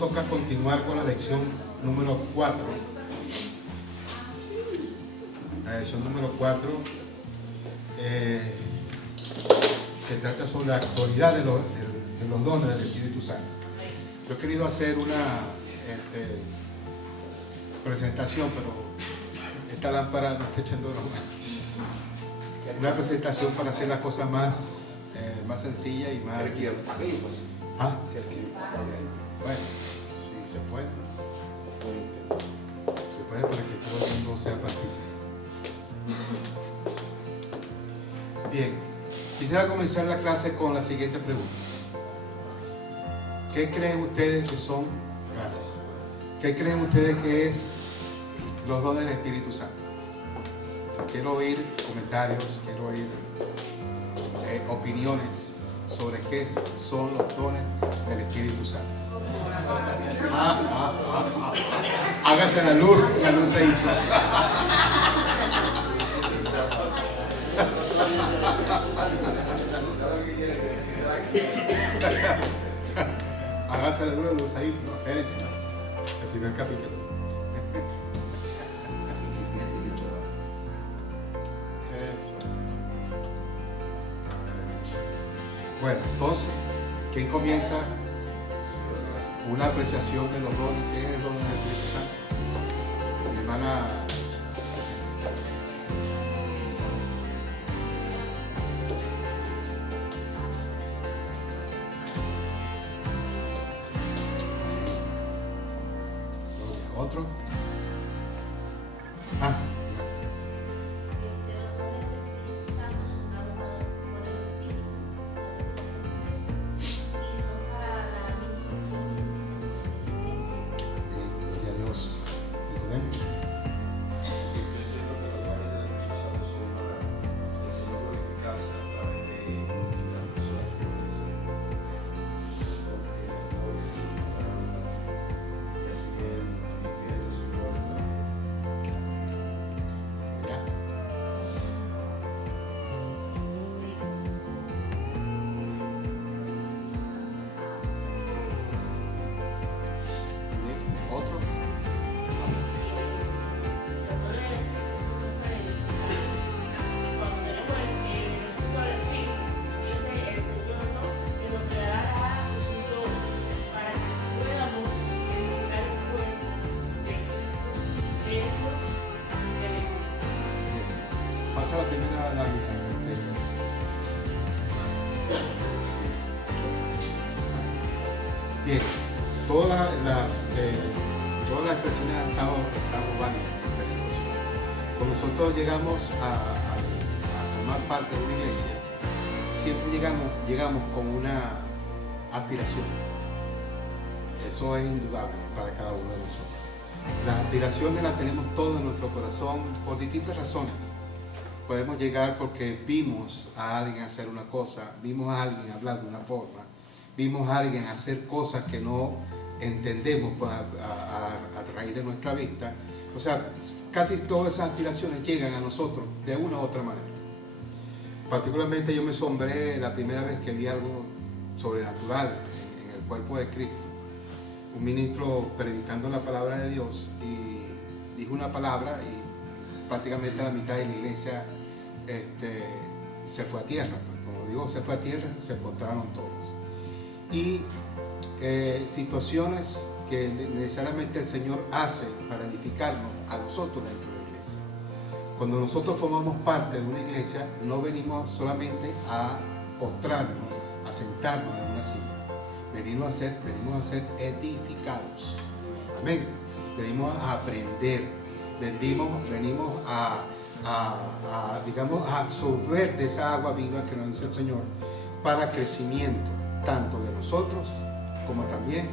nos toca continuar con la lección número 4. La lección número 4, que trata sobre la actualidad de los dones del Espíritu Santo. Yo he querido hacer una presentación, pero esta lámpara no está echando una presentación para hacer las cosas más sencillas y más... ¿Ah? Bueno, sí, se puede. Se puede para que todo el mundo sea partícipe. Bien, quisiera comenzar la clase con la siguiente pregunta. ¿Qué creen ustedes que son? Gracias. ¿Qué creen ustedes que es los dones del Espíritu Santo? Quiero oír comentarios, quiero oír opiniones sobre qué son los dones del Espíritu Santo. Hágase la luz se hizo. Hágase la luz se hizo, ¿no? Espérense, el primer capítulo. Bueno, entonces, ¿quién comienza una apreciación de los dones? ¿Qué es el don del Espíritu Santo? Mi hermana. ¿Otro? La primera lámina. Bien, todas las expresiones han estado válidas en esta situación. Cuando nosotros llegamos a tomar parte de una iglesia, siempre llegamos con una aspiración. Eso es indudable para cada uno de nosotros. Las aspiraciones las tenemos todos en nuestro corazón por distintas razones. Podemos llegar porque vimos a alguien hacer una cosa, vimos a alguien hablar de una forma, vimos a alguien hacer cosas que no entendemos a raíz de nuestra vista. O sea, casi todas esas aspiraciones llegan a nosotros de una u otra manera. Particularmente yo me asombré la primera vez que vi algo sobrenatural en el cuerpo de Cristo. Un ministro predicando la palabra de Dios y dijo una palabra y prácticamente la mitad de la iglesia se fue a tierra. Como digo, se fue a tierra, se postraron todos. Y situaciones que necesariamente el Señor hace para edificarnos a nosotros dentro de la iglesia. Cuando nosotros formamos parte de una iglesia, no venimos solamente a postrarnos, a sentarnos en una silla. Venimos a ser edificados. Amén. Venimos a aprender. Venimos a absorber de esa agua viva que nos dice el Señor para crecimiento, tanto de nosotros como también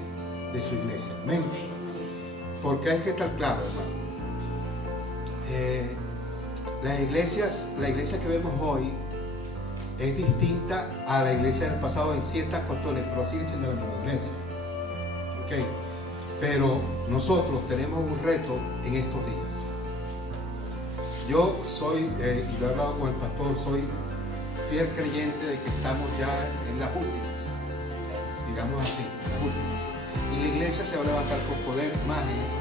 de su iglesia. Amén. Porque hay que estar claro, hermano. La iglesia que vemos hoy es distinta a la iglesia del pasado en ciertas cuestiones, pero sigue siendo la misma iglesia. ¿Okay? Pero nosotros tenemos un reto en estos días. Yo soy, y lo he hablado con el pastor, soy fiel creyente de que estamos ya en las últimas, digamos así, en las últimas. Y la iglesia se va a levantar con poder más en esto.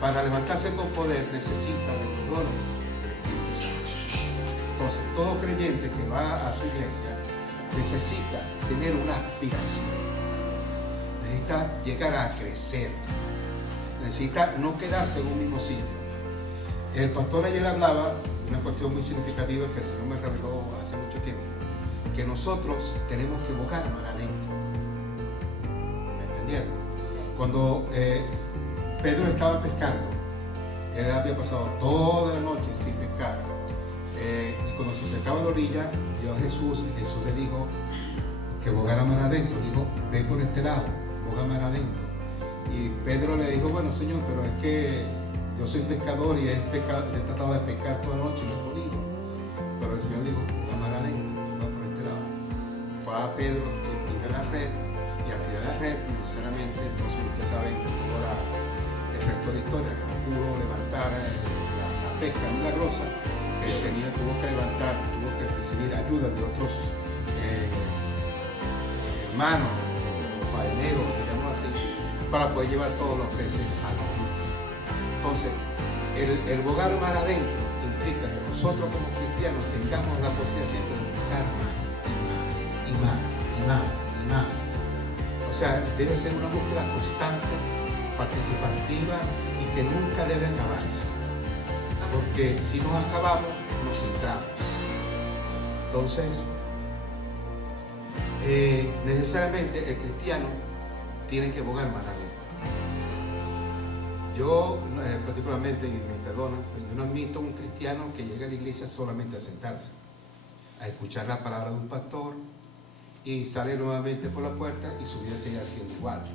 Para levantarse con poder necesita de los dones del Espíritu Santo. Entonces, todo creyente que va a su iglesia necesita tener una aspiración. Necesita llegar a crecer. Necesita no quedarse en un mismo sitio. El pastor ayer hablaba de una cuestión muy significativa que el Señor me reveló hace mucho tiempo, que nosotros tenemos que buscar mar adentro. ¿Me entendieron? Cuando Pedro estaba pescando, él había pasado toda la noche sin pescar, y cuando se acercaba a la orilla vio a Jesús, y Jesús le dijo que bogara mar adentro. Dijo, ve por este lado, boga mar adentro. Y Pedro le dijo, bueno, Señor, pero es que yo soy pescador y he tratado de pescar toda la noche y no he podido. Pero el Señor dijo, boga mar adentro, va por este lado. Fue a Pedro que tira la red, y al tirar la red, necesariamente, entonces ustedes saben todo el resto de la historia, que no pudo levantar la pesca milagrosa que tuvo que levantar, tuvo que recibir ayuda de otros hermanos o faeneros, digamos así, para poder llevar todos los peces a la orilla. Entonces, el bogar mar adentro implica que nosotros como cristianos tengamos la posibilidad siempre de buscar más y más y más y más y más. O sea, debe ser una búsqueda constante, participativa y que nunca debe acabarse. Porque si nos acabamos, nos centramos. Entonces, necesariamente el cristiano tiene que bogar mar adentro. Yo, particularmente, y me perdonan, yo no admito a un cristiano que llegue a la iglesia solamente a sentarse, a escuchar la palabra de un pastor y sale nuevamente por la puerta y su vida sigue siendo igual.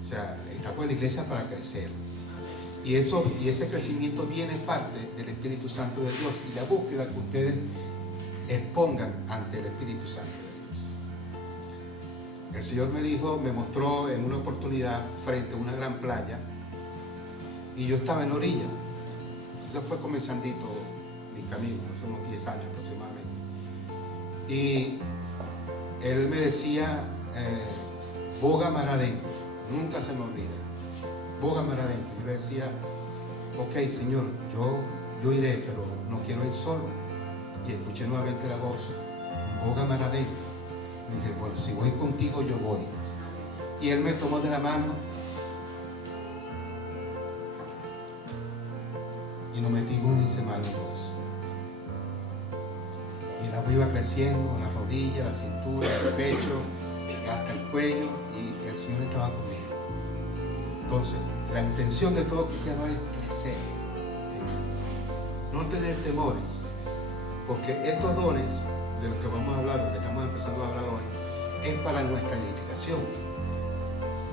O sea, está por la iglesia para crecer. Y ese crecimiento viene parte del Espíritu Santo de Dios y la búsqueda que ustedes expongan ante el Espíritu Santo de Dios. El Señor me mostró en una oportunidad frente a una gran playa y yo estaba en la orilla. Eso fue comenzandito mi camino, hace unos 10 años aproximadamente. Y Él me decía, boga mar adentro, nunca se me olvida. Boga mar adentro. Yo le decía, ok, Señor, yo iré, pero no quiero ir solo. Y escuché nuevamente la voz, boga mar adentro. Me dije, bueno, si voy contigo, yo voy. Y Él me tomó de la mano y nos metimos en ese mar los dos. Y el agua iba creciendo, la rodilla, la cintura, el pecho, hasta el cuello, y el Señor estaba conmigo. Entonces, la intención de todo cristiano es crecer, no tener temores, porque estos dones de los que vamos a hablar, lo que estamos empezando a hablar hoy, es para nuestra edificación,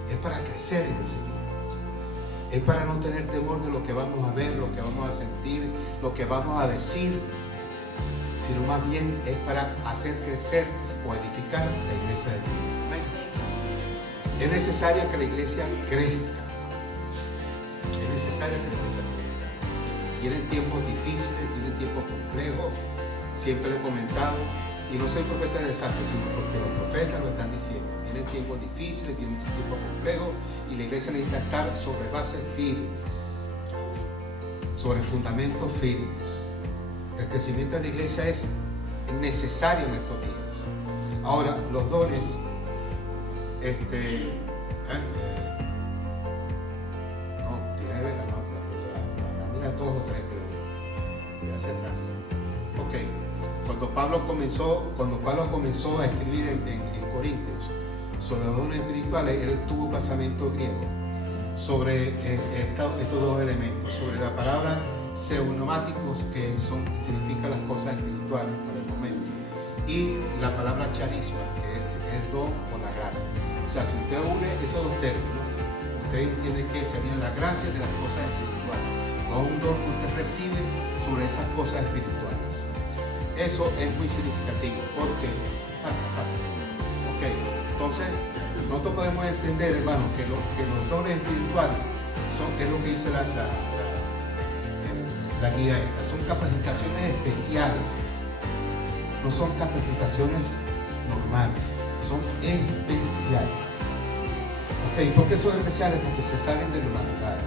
es para crecer en el Señor, es para no tener temor de lo que vamos a ver, lo que vamos a sentir, lo que vamos a decir, sino más bien es para hacer crecer o edificar la iglesia de Cristo. Es necesario que la iglesia crezca. Es necesario que la iglesia crezca. Tienen tiempos difíciles, tienen tiempos complejos. Siempre lo he comentado. Y no soy profeta de desastre, sino porque los profetas lo están diciendo. Tienen tiempos difíciles, tienen tiempos complejos. Y la iglesia necesita estar sobre bases firmes. Sobre fundamentos firmes. El crecimiento de la iglesia es necesario en estos días. Ahora, los dones, no, tiene que ver, la mira dos o tres, pero voy hacia atrás. Ok, cuando Pablo comenzó a escribir en Corintios sobre los dones espirituales, él tuvo basamento griego sobre estos dos elementos, sobre la palabra pseudomáticos, que significa las cosas espirituales para el momento, y la palabra charisma, que es el don o la gracia. O sea, si usted une esos dos términos, usted entiende que sería la gracia de las cosas espirituales, o un don que usted recibe sobre esas cosas espirituales. Eso es muy significativo, porque pasa. Ok, entonces nosotros podemos entender, hermano, que los dones espirituales es lo que dice la guía esta, son capacitaciones especiales, no son capacitaciones normales, son especiales. ¿Y por qué son especiales? Porque se salen de lo natural.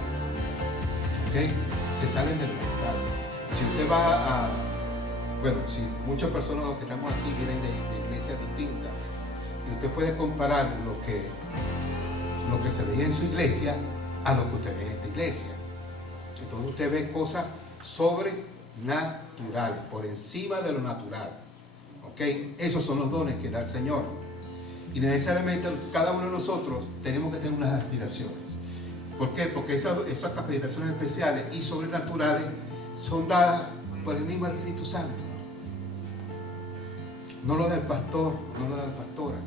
¿Ok? Se salen de lo natural. Si usted va a... Bueno, si muchas personas, los que estamos aquí, vienen de iglesias distintas, y usted puede comparar lo que se veía en su iglesia a lo que usted ve en esta iglesia. Entonces usted ve cosas sobrenaturales, por encima de lo natural. ¿Ok? Esos son los dones que da el Señor. Y necesariamente cada uno de nosotros tenemos que tener unas aspiraciones. ¿Por qué? Porque esas aspiraciones especiales y sobrenaturales son dadas por el mismo Espíritu Santo. No lo da el pastor, no lo da la pastora,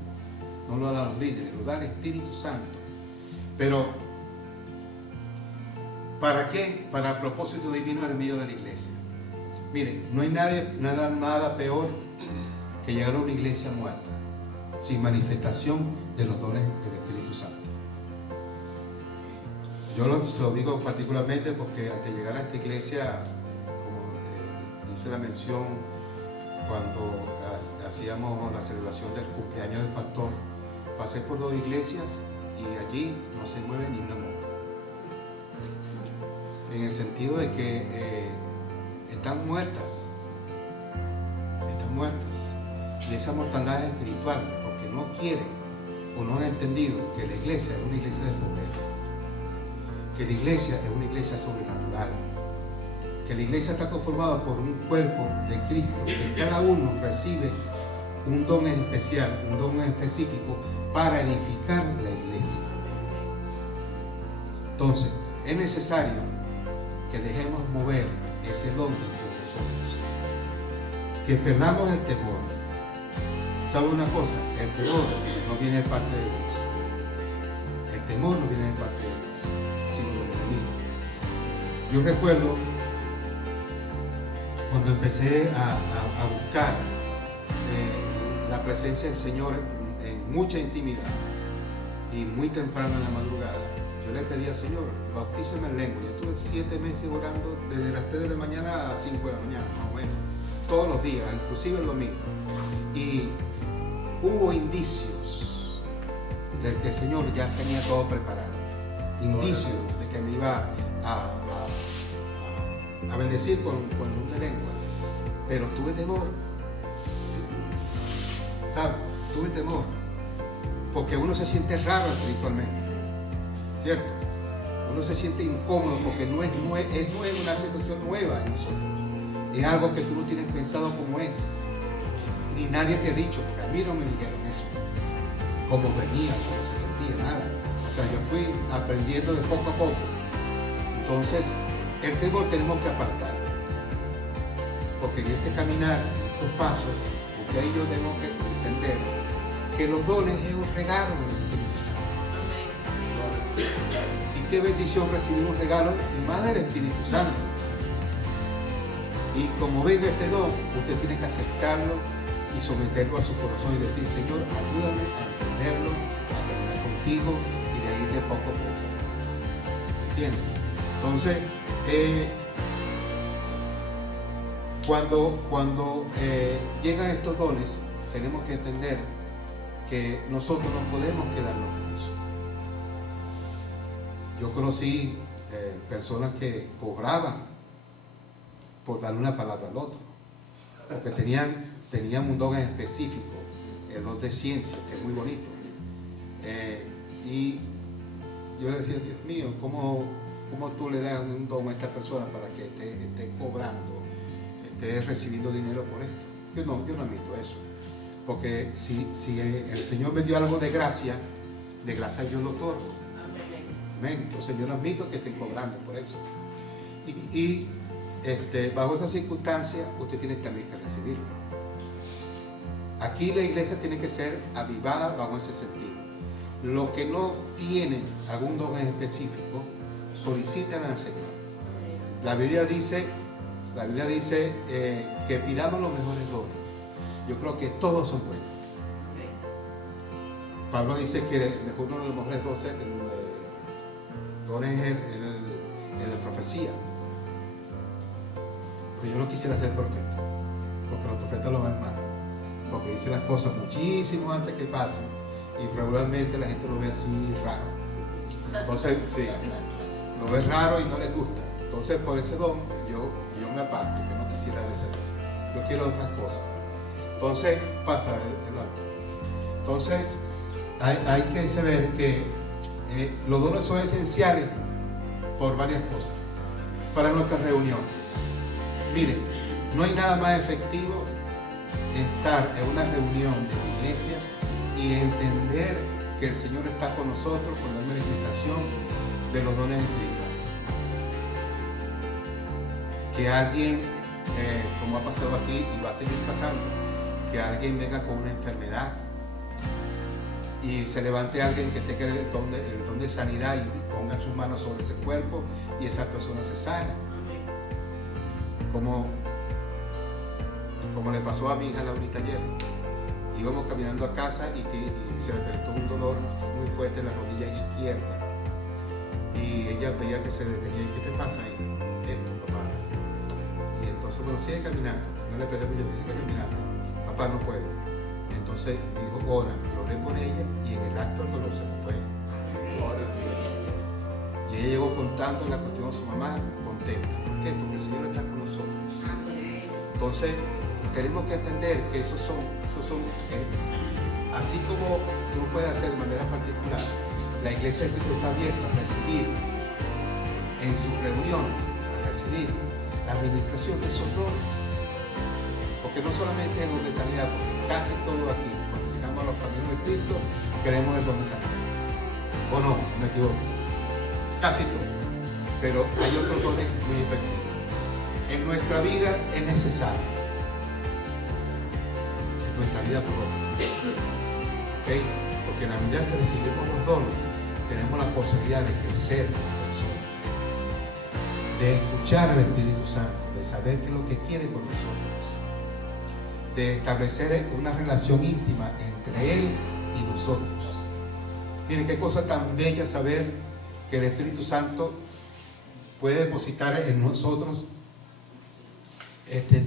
no lo da los líderes, lo da el Espíritu Santo. Pero, ¿para qué? Para propósito divino en el medio de la iglesia. Miren, no hay nada peor que llegar a una iglesia muerta, sin manifestación de los dones del Espíritu Santo. Yo se lo digo particularmente porque antes de llegar a esta iglesia, como hice la mención cuando hacíamos la celebración del cumpleaños del pastor, pasé por 2 iglesias y allí no se mueve ni una mosca. En el sentido de que están muertas. Y esa mortandad es espiritual, porque no quieren o no han entendido que la iglesia es una iglesia de poder, que la iglesia es una iglesia sobrenatural, que la iglesia está conformada por un cuerpo de Cristo, que cada uno recibe un don especial, un don específico para edificar la iglesia. Entonces, es necesario que dejemos mover ese don dentro de nosotros, que perdamos el temor. ¿Sabe una cosa? El temor no viene de parte de Dios. El temor no viene de parte de Dios, sino del enemigo. Yo recuerdo cuando empecé a buscar la presencia del Señor en mucha intimidad y muy temprano en la madrugada, yo le pedí al Señor, bautíceme en lengua. Yo estuve 7 meses orando desde las 3 de la mañana a 5 de la mañana, más o menos, todos los días, inclusive el domingo. Y hubo indicios de que el Señor ya tenía todo preparado, indicios de que me iba a bendecir con el don de lengua, pero tuve temor. ¿Sabes? Tuve temor, porque uno se siente raro espiritualmente, ¿cierto? Uno se siente incómodo porque no es una sensación nueva en nosotros, es algo que tú no tienes pensado cómo es, ni nadie te ha dicho, porque a mí no me dijeron eso, cómo venía, cómo se sentía, nada. O sea, yo fui aprendiendo de poco a poco. Entonces, el temor tenemos que apartar, porque en este caminar, en estos pasos, usted y yo tenemos que entender que los dones es un regalo del Espíritu Santo. Y qué bendición recibir un regalo y más del Espíritu Santo. Y como venga ese don, usted tiene que aceptarlo y someterlo a su corazón y decir, Señor, ayúdame a entenderlo, a caminar contigo y de ir de poco a poco. ¿Entiendes? Entonces, cuando llegan estos dones, tenemos que entender que nosotros no podemos quedarnos con eso. Yo conocí personas que cobraban por darle una palabra al otro, porque tenían un don específico, el don de ciencia, que es muy bonito. Y yo le decía, Dios mío, ¿cómo tú le das un don a esta persona para que esté cobrando, esté recibiendo dinero por esto? Yo no admito eso, porque si el Señor me dio algo de gracia yo lo otorgo. Amén. Entonces yo no admito que estén cobrando por eso. Y bajo esa circunstancia, usted tiene también que recibirlo. Aquí la iglesia tiene que ser avivada bajo ese sentido. Los que no tienen algún don específico, solicitan al Señor. La Biblia dice que pidamos los mejores dones. Yo creo que todos son buenos. Pablo dice que uno de los mejores dones es el de profecía. Pues yo no quisiera ser profeta, porque los profetas lo ven mal, porque dicen las cosas muchísimo antes que pasen y probablemente la gente lo ve así raro. Entonces, sí, lo ves raro y no les gusta. Entonces, por ese don, yo me aparto. Yo no quisiera de ese don. Yo quiero otras cosas. Entonces, pasa el lado. Entonces, hay que saber que los dones son esenciales por varias cosas para nuestras reuniones. Miren, no hay nada más efectivo en estar en una reunión de la iglesia y entender que el Señor está con nosotros con la manifestación de los dones espirituales. Que alguien, como ha pasado aquí y va a seguir pasando, que alguien venga con una enfermedad y se levante alguien que tenga el don de sanidad y ponga sus manos sobre ese cuerpo y esa persona se sana. Como le pasó a mi hija Laurita ayer. Íbamos caminando a casa y se le presentó un dolor muy fuerte en la rodilla izquierda. Y ella veía que se detenía. ¿Y qué te pasa ahí? Esto, papá. Y entonces, bueno, sigue caminando. No le presté mucho, sigue caminando. Papá, no puedo. Entonces dijo, ora. Yo oré por ella y en el acto el dolor se me fue. Y ella llegó contando la cuestión a su mamá, contenta. ¿Por qué? Porque el Señor está con nosotros. Entonces, tenemos que entender que esos son así como tú lo puedes hacer de manera particular, la iglesia de Cristo está abierta a recibir en sus reuniones, a recibir la administración de esos dones. Porque no solamente es el don de sanidad, porque casi todo aquí, cuando llegamos a los caminos de Cristo, queremos el don de sanidad. ¿O no? Me equivoco. Casi todo. Pero hay otros dones muy efectivos. En nuestra vida es necesario. En nuestra vida propia. ¿Okay? Porque en la medida que recibimos los dones, tenemos la posibilidad de crecer como personas, de escuchar al Espíritu Santo, de saber qué es lo que quiere con nosotros, de establecer una relación íntima entre Él y nosotros. Miren qué cosa tan bella saber que el Espíritu Santo puede depositar en nosotros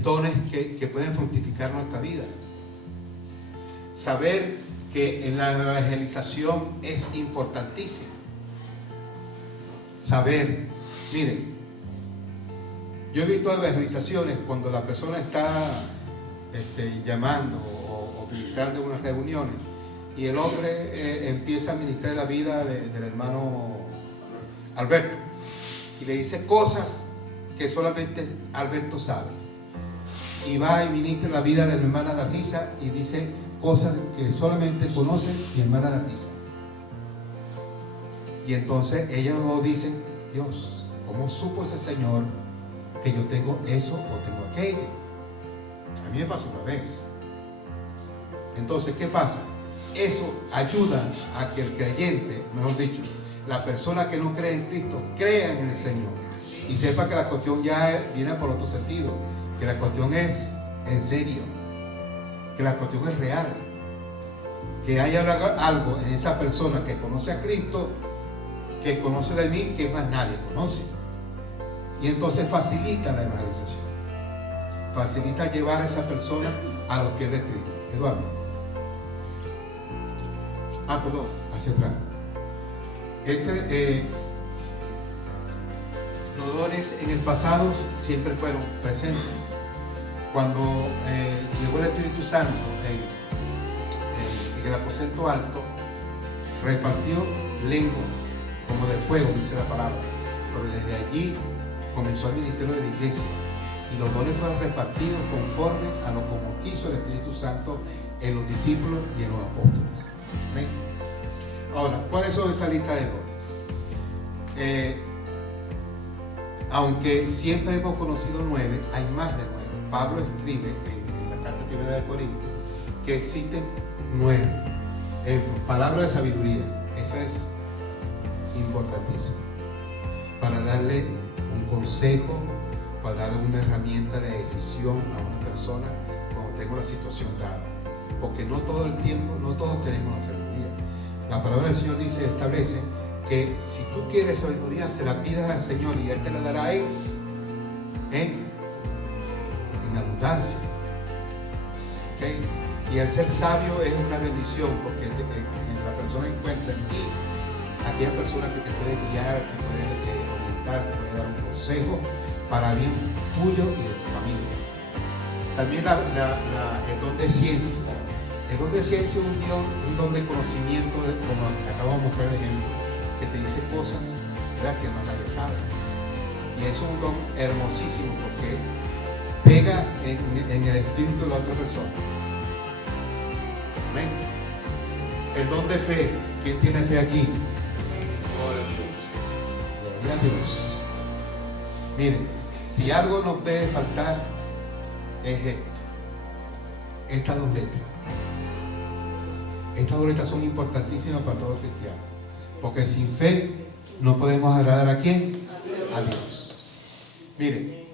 dones que pueden fructificar nuestra vida. Saber que en la evangelización es importantísimo. Saber, miren, yo he visto evangelizaciones cuando la persona está llamando o ministrando en unas reuniones y el hombre empieza a ministrar la vida del hermano Alberto y le dice cosas que solamente Alberto sabe. Y va y ministra la vida de la hermana Darlisa y dice cosas que solamente conoce mi hermana Darlisa. Y entonces ellos dicen, Dios, ¿cómo supo ese señor que yo tengo eso o tengo aquello? A mí me pasó una vez. Entonces, ¿qué pasa? Eso ayuda a que el creyente, mejor dicho, la persona que no cree en Cristo, crea en el Señor y sepa que la cuestión ya viene por otro sentido, que la cuestión es en serio, que la cuestión es real, que haya algo en esa persona que conoce a Cristo, que conoce de mí, que más nadie conoce. Y entonces facilita la evangelización, facilita llevar a esa persona a los pies de Cristo. Eduardo. Perdón, hacia atrás. Los dones en el pasado siempre fueron presentes. Cuando llegó el Espíritu Santo en el aposento alto, repartió lenguas como de fuego, dice la palabra. Pero desde allí comenzó el ministerio de la iglesia y los dones fueron repartidos conforme a lo como quiso el Espíritu Santo en los discípulos y en los apóstoles. ¿Ven? Ahora, ¿cuáles son esa lista de dones? Aunque siempre hemos conocido 9, hay más de 9. Pablo escribe en la carta primera de Corintios que existen 9. Palabra de sabiduría, esa es importantísima. Para darle un consejo, para darle una herramienta de decisión a una persona cuando tenga una situación dada. Porque no todo el tiempo, no todos tenemos la sabiduría. La palabra del Señor establece que si tú quieres sabiduría, se la pidas al Señor y Él te la dará en abundancia. ¿Okay? Y el ser sabio es una bendición porque la persona encuentra en ti aquella persona que te puede guiar, te puede orientar, te puede dar un consejo para bien tuyo y de tu familia. También el don de ciencia. El don de ciencia es un don de conocimiento, como acabo de mostrar el ejemplo, que te dice cosas, ¿verdad?, que no nadie sabe. Y eso es un don hermosísimo porque pega en el espíritu de la otra persona. Amén. El don de fe. ¿Quién tiene fe aquí? Gloria a Dios. Miren, si algo nos debe faltar es esto. Estas dos letras. Estas dos letras son importantísimas para todo cristiano. Porque sin fe no podemos agradar ¿a quién? A Dios. Miren,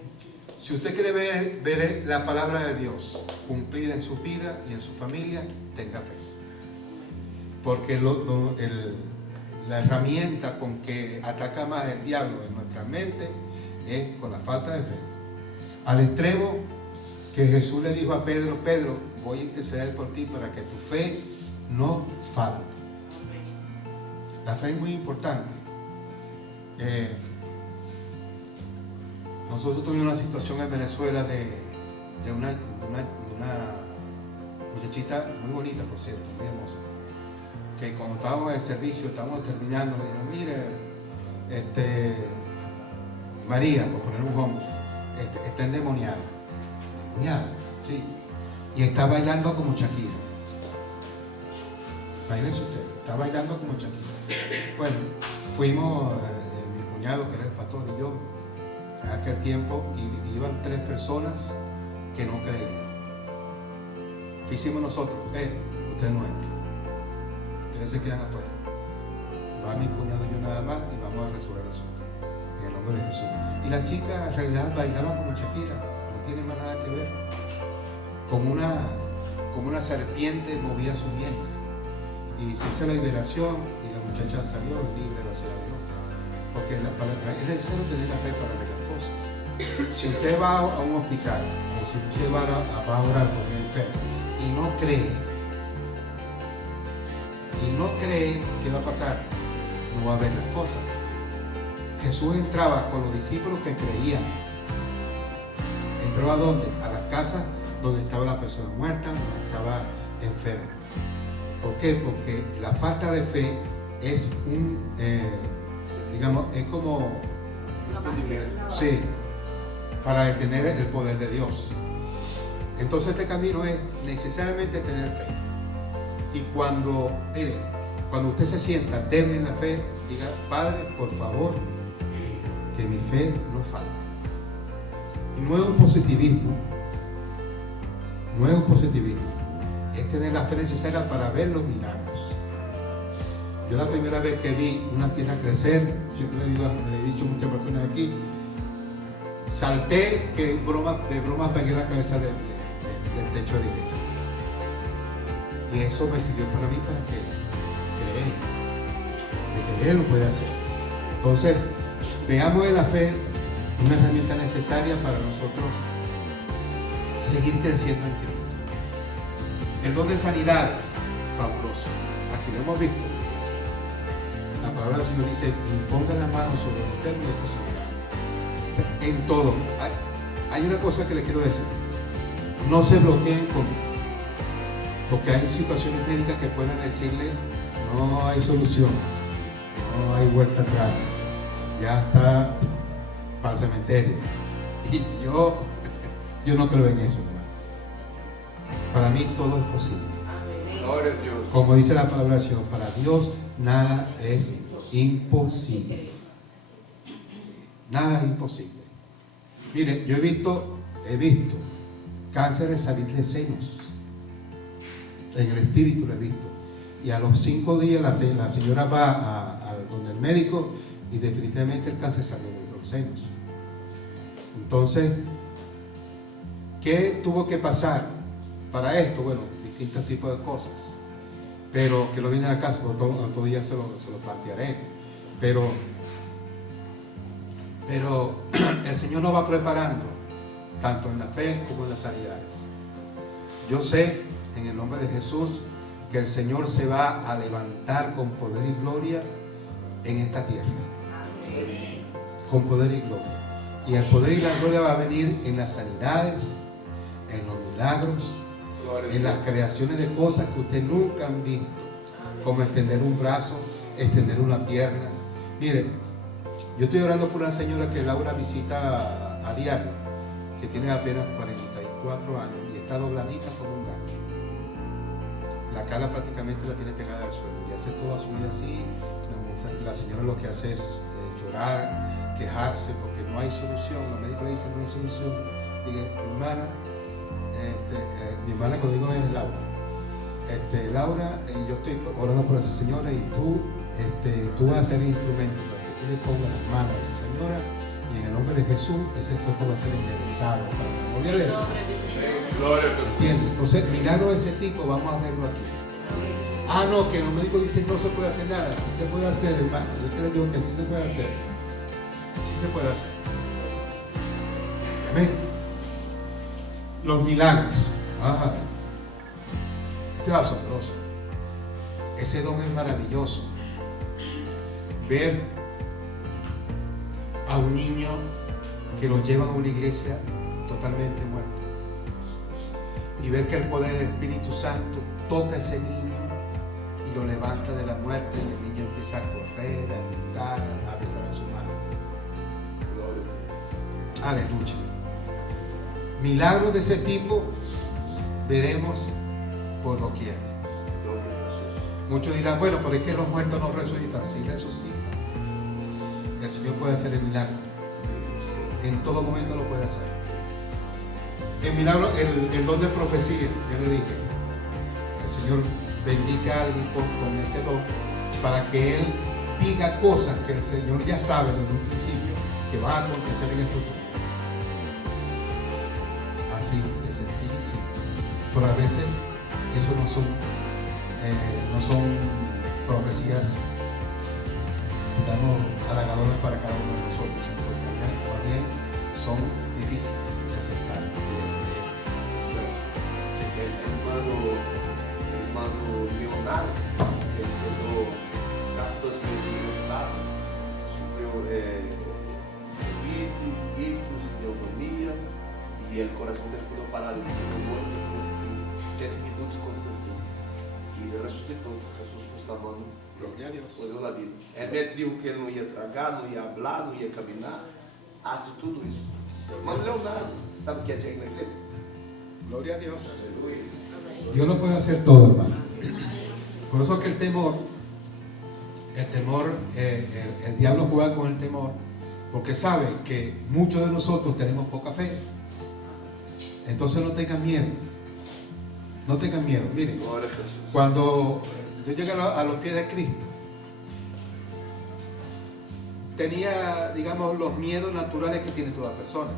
si usted quiere ver la palabra de Dios cumplida en su vida y en su familia, tenga fe. Porque la herramienta con que ataca más el diablo en nuestra mente es con la falta de fe. Al extremo que Jesús le dijo a Pedro: Pedro, voy a interceder por ti para que tu fe no falte. La fe es muy importante. Nosotros tuvimos una situación en Venezuela de una muchachita muy bonita, por cierto, muy hermosa, que cuando estábamos en el servicio, estábamos terminando, me dijeron: mire, María, por poner un nombre, está endemoniada. Endemoniada, sí. Y está bailando como Shakira. Imagínense usted, está bailando como Shakira. Bueno, fuimos, mi cuñado, que era el pastor, y yo, en aquel tiempo, y iban 3 personas que no creían. ¿Qué hicimos nosotros? Usted no entra. Ustedes se quedan afuera. Va mi cuñado y yo nada más y vamos a resolver el asunto. En el nombre de Jesús. Y la chica en realidad bailaba como Shakira. No tiene más nada que ver. Como una serpiente movía su vientre. Y se hizo la liberación y la muchacha salió libre, gracias a Dios. Porque es necesario tener la fe para ver las cosas. Si usted va a un hospital o si usted va a orar por un enfermo y no cree, ¿qué va a pasar? No va a ver las cosas. Jesús entraba con los discípulos que creían. ¿Entró a dónde? A las casas donde estaba la persona muerta, donde estaba enferma. ¿Por qué? Porque la falta de fe es es como, sí, para detener el poder de Dios. Entonces este camino es necesariamente tener fe. Y cuando usted se sienta débil en la fe, diga: Padre, por favor, que mi fe no falte. Nuevo positivismo es tener la fe necesaria para ver los milagros. Yo la primera vez que vi una pierna crecer, yo le he dicho a muchas personas aquí, salté que de broma pegué la cabeza del techo de la iglesia. Y eso me sirvió para mí para que creer de que Él lo puede hacer. Entonces, veamos en la fe una herramienta necesaria para nosotros seguir creciendo en Cristo. El don de sanidades, fabuloso. Aquí lo hemos visto. La palabra del Señor dice: imponga la mano sobre el enfermo y esto sanará. En todo. Hay una cosa que le quiero decir: no se bloqueen conmigo, porque hay situaciones médicas que pueden decirle: no hay solución, no hay vuelta atrás, ya está para el cementerio. Y yo no creo en eso, hermano. Para mí todo es posible. Como dice la palabra de Dios, para Dios nada es imposible. Nada es imposible. Mire, yo he visto cánceres salir de senos. En el espíritu lo he visto. Y a los 5 días la señora va a donde el médico y definitivamente el cáncer salió de los senos. Entonces, ¿qué tuvo que pasar para esto? Bueno, distintos tipos de cosas. Pero que lo viene al caso, otro día se lo plantearé. Pero el Señor nos va preparando, tanto en la fe como en las sanidades. Yo sé, en el nombre de Jesús, que el Señor se va a levantar con poder y gloria en esta tierra. Con poder y gloria. Y el poder y la gloria va a venir en las sanidades, en los milagros, en las creaciones de cosas que usted nunca han visto, como extender un brazo, extender una pierna. Mire, yo estoy orando por una señora que Laura visita a diario, que tiene apenas 44 años y está dobladita como un gancho. La cara prácticamente la tiene pegada al suelo y hace toda su vida así. La señora lo que hace es llorar, quejarse porque no hay solución. Los médicos le dicen no hay solución. Dije, mi hermana cuando digo es Laura. Laura, yo estoy orando por esa señora y tú vas a ser el instrumento para que tú le pongas las manos a esa señora y en el nombre de Jesús ese cuerpo va a ser enderezado para la gloria de Dios. ¿Entiendes? Entonces, milagro de ese tipo vamos a verlo aquí. Ah, no, que los médicos dicen no se puede hacer nada. Sí se puede hacer, hermano. Yo que les digo que sí se puede hacer. Sí se puede hacer. Amén. Los milagros. Ah, esto es asombroso. Ese don es maravilloso. Ver a un niño que lo llevan a una iglesia totalmente muerto y ver que el poder del Espíritu Santo toca a ese niño y lo levanta de la muerte y el niño empieza a correr, a gritar, a besar a su madre. Aleluya. Milagros de ese tipo veremos por doquier. Muchos dirán, bueno, pero es que los muertos no resucitan. Sí resucitan. El Señor puede hacer el milagro. En todo momento lo puede hacer. El milagro, el don de profecía, ya le dije. El Señor bendice a alguien con ese don para que él diga cosas que el Señor ya sabe desde un principio que van a acontecer en el futuro. Así de sencillo, sí. Pero a veces eso no son profecías, digamos, halagadoras para cada uno de nosotros, más bien son difíciles de aceptar. Sí, el hermano Leonardo, ele quedó casi 2 meses ingresado, sufrió ictus, neumonía y el corazón le quedó paralítico muerto después de 7 minutos, cosas así. Y resucitó, Jesús puso la mano, Gloria a Dios. deu a vida. El médico dijo que ele não ia tragar, não ia hablar, não ia caminar, hasta tudo isso. Hermano Leonardo, sabe que é aqui na igreja? Gloria a Dios. Aleluia. Dios lo puede hacer todo, hermano. Por eso es que el diablo juega con el temor, porque sabe que muchos de nosotros tenemos poca fe. Entonces no tengan miedo. No tengan miedo. Miren, cuando yo llegué a los pies de Cristo, tenía, digamos, los miedos naturales que tiene toda persona.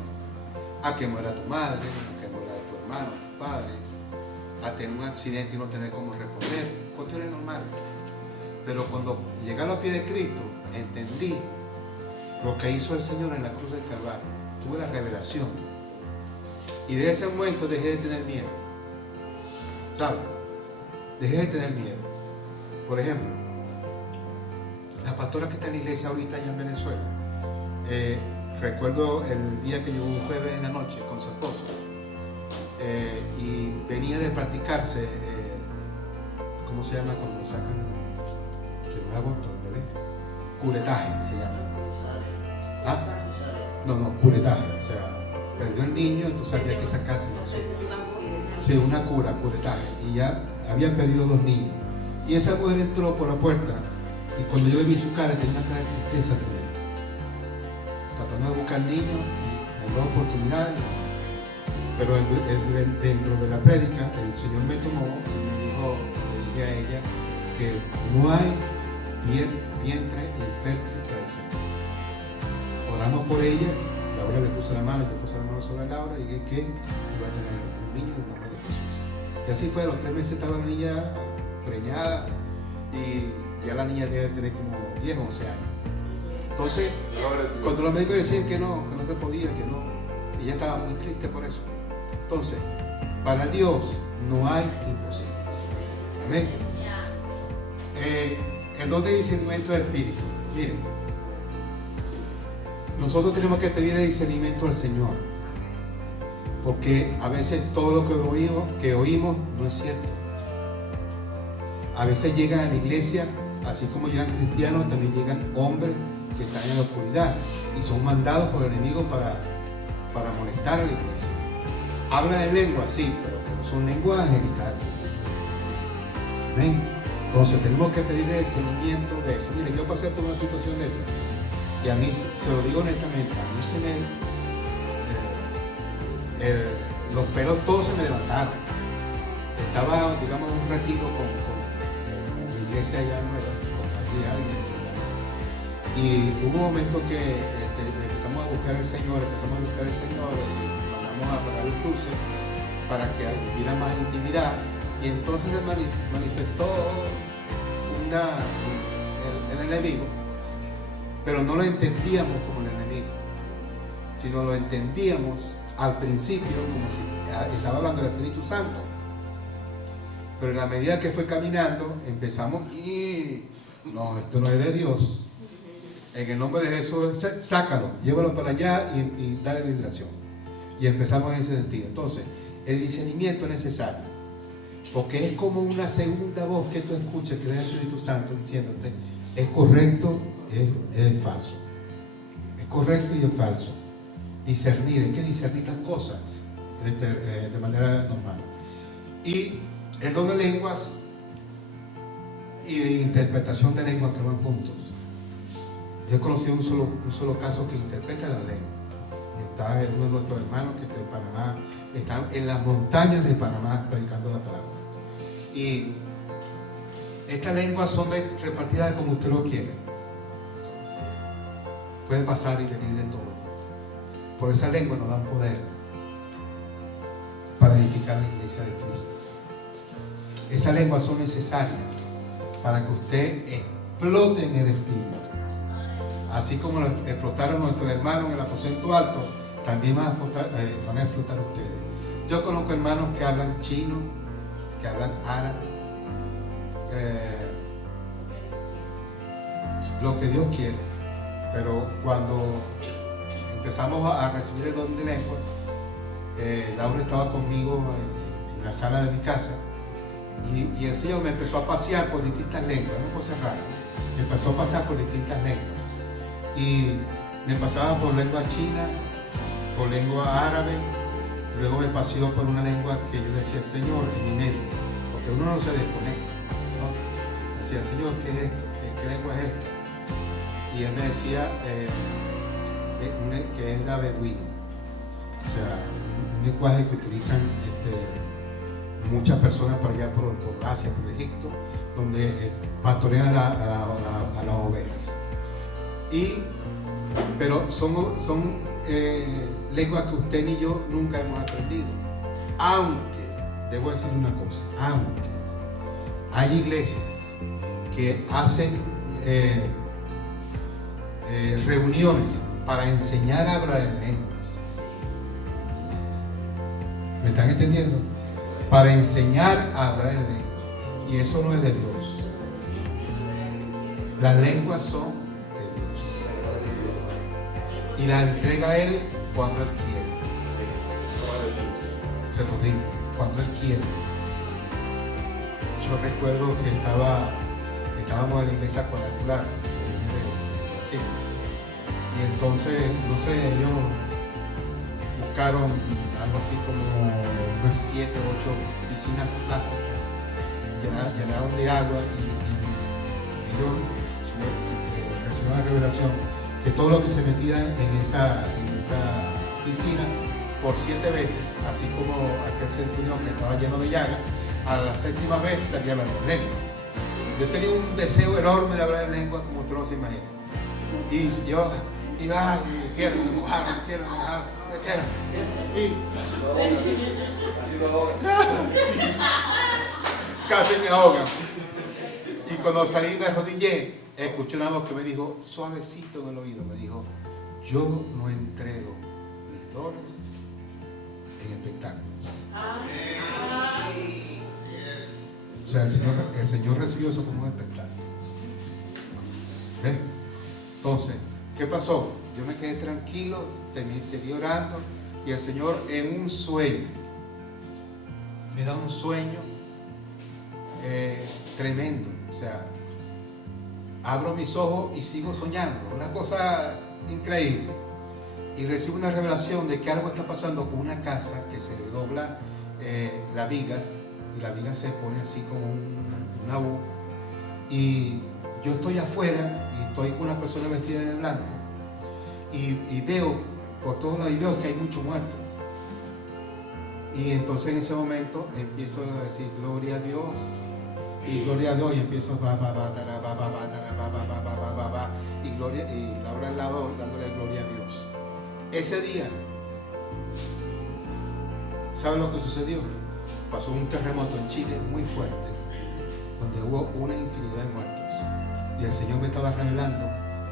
A que muera tu madre, a que muera tu hermano, tus padres, a tener un accidente y no tener cómo responder, cuestiones normales. Pero cuando llegué a los pies de Cristo, entendí lo que hizo el Señor en la cruz del Calvario. Tuve la revelación. Y desde ese momento dejé de tener miedo. ¿Sabes? Dejé de tener miedo. Por ejemplo, la pastora que está en la iglesia ahorita allá en Venezuela, recuerdo el día que llegó un jueves en la noche con su esposo y venía de practicarse, ¿cómo se llama cuando sacan, que no es aborto, el bebé? Curetaje se llama. ¿Ah? No, curetaje, o sea, perdió el niño, entonces había que sacárselo. Sí, una curetaje, y ya habían perdido 2 niños. Y esa mujer entró por la puerta y cuando yo le vi su cara, tenía una cara de tristeza también. Tratando de buscar niños en 2 oportunidades. Pero dentro de la prédica, el Señor me tomó y me dijo, le dije a ella que no hay vientre infértil para el Señor. Oramos por ella, Laura le puso la mano, yo puse la mano sobre Laura y dije que iba a tener un niño en el nombre de Jesús. Y así fue, a los 3 meses estaba la niña preñada y ya la niña debe tener como 10 o 11 años. Entonces, cuando los médicos decían que no se podía, que no, y ella estaba muy triste por eso. Entonces, para Dios no hay imposibles. Amén. El don de discernimiento de espíritu. Miren, nosotros tenemos que pedir el discernimiento al Señor, porque a veces todo lo que oímos no es cierto. A veces llegan a la iglesia, así como llegan cristianos, también llegan hombres que están en la oscuridad y son mandados por el enemigo para molestar a la iglesia. Hablan en lenguas, sí, pero que no son lenguas angelicales. Amén. Entonces tenemos que pedir el discernimiento de eso. Mire, yo pasé por una situación de esa y a mí, se lo digo honestamente, a mí se me los pelos todos se me levantaron. Estaba, digamos, en un retiro con la iglesia allá nueva, con la iglesia allá. Y hubo un momento que empezamos a buscar al Señor y mandamos a apagar los luces para que hubiera más intimidad. Y entonces se manifestó el enemigo, pero no lo entendíamos como el enemigo, sino lo entendíamos al principio como si estaba hablando del Espíritu Santo. Pero en la medida que fue caminando, empezamos no, esto no es de Dios. En el nombre de Jesús, sácalo, llévalo para allá y dale liberación. Y empezamos en ese sentido. Entonces, el discernimiento es necesario, porque es como una segunda voz que tú escuchas, que es el Espíritu Santo diciéndote, es correcto, es falso. Es correcto y es falso. Discernir, hay que discernir las cosas de manera normal. Y el don de lenguas y de interpretación de lenguas que van juntos. Yo he conocido un solo caso que interpreta la lengua. Está uno de nuestros hermanos que está en Panamá, está en las montañas de Panamá predicando la palabra. Y estas lenguas son repartidas como usted lo quiere. Puede pasar y venir de todo. Por esa lengua nos dan poder para edificar la iglesia de Cristo. Esas lenguas son necesarias para que usted explote en el Espíritu. Así como explotaron nuestros hermanos en el aposento alto, también van a explotar ustedes. Yo conozco hermanos que hablan chino, que hablan árabe, lo que Dios quiere. Pero cuando empezamos a recibir el don de lengua, Laura estaba conmigo en la sala de mi casa y el Señor me empezó a pasear por distintas lenguas, una cosa rara. Me empezó a pasear por distintas lenguas y me pasaba por lengua china, por lengua árabe, luego me paseó por una lengua que yo le decía, Señor, en mi mente, porque uno no se desconecta, ¿no? Decía, Señor, ¿qué es esto? ¿Qué lengua es esta? Y él me decía que era beduino, o sea, un lenguaje que utilizan muchas personas por allá por Asia, por Egipto, donde pastorean a las ovejas. Pero son lenguas que usted ni yo nunca hemos aprendido. Aunque, debo decir una cosa, aunque hay iglesias que hacen reuniones para enseñar a hablar en lenguas. ¿Me están entendiendo? Para enseñar a hablar en lenguas. Y eso no es de Dios. Las lenguas son de Dios. Y las entrega Él cuando Él quiere. Se lo digo, cuando Él quiere. Yo recuerdo que estábamos en la iglesia cuadrangular de Brasil. Y entonces, no sé, ellos buscaron algo así como unas 7 o 8 piscinas plásticas, llenaron de agua y ellos recibieron la revelación que todo lo que se metía en esa piscina por 7 veces, así como aquel centurión que estaba lleno de llagas, a la 7ª vez salía hablando en lengua. Yo tenía un deseo enorme de hablar en lengua como usted no se imagina. Y yo iba, me quiero mojar. Así lo ahogan. Casi me ahogan. Y cuando salí me arrodillé, escuché una voz que me dijo, suavecito en el oído, me dijo, yo no entrego mis dones en espectáculos. O sea, el Señor recibió eso como un espectáculo. ¿Ves? Entonces, ¿qué pasó? Yo me quedé tranquilo, seguí orando, y el Señor en un sueño me da un sueño tremendo. O sea, abro mis ojos y sigo soñando, una cosa increíble, y recibo una revelación de que algo está pasando con una casa, que se dobla la viga, y la viga se pone así como una U, y yo estoy afuera y estoy con una persona vestida de blanco, y veo por todos lados, y veo que hay muchos muertos. Y entonces en ese momento empiezo a decir gloria a Dios, y gloria a Dios, y empiezo y gloria, y Laura al lado dándole gloria a Dios. Ese día, ¿sabe lo que sucedió? Pasó un terremoto en Chile muy fuerte, donde hubo una infinidad de muertos, y el Señor me estaba revelando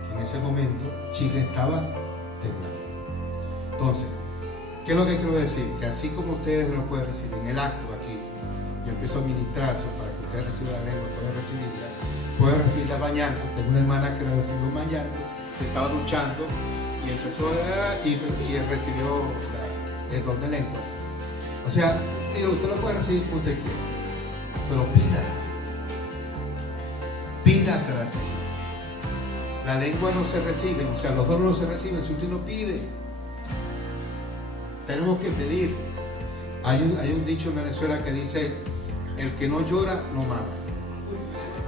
que en ese momento Chile estaba temblando. Entonces, ¿qué es lo que quiero decir? Que así como ustedes lo pueden recibir en el acto aquí, yo empiezo a ministrar eso para que ustedes reciban la lengua, pueden recibirla bañando. Tengo una hermana que la recibió bañando, que estaba duchando, y empezó y recibió el don de lenguas. O sea, mire, usted lo puede recibir como usted quiera, pero pídasela al Señor. La lengua no se recibe, o sea, los dones no se reciben si usted no pide. Tenemos que pedir. Hay un dicho en Venezuela que dice: el que no llora no mama.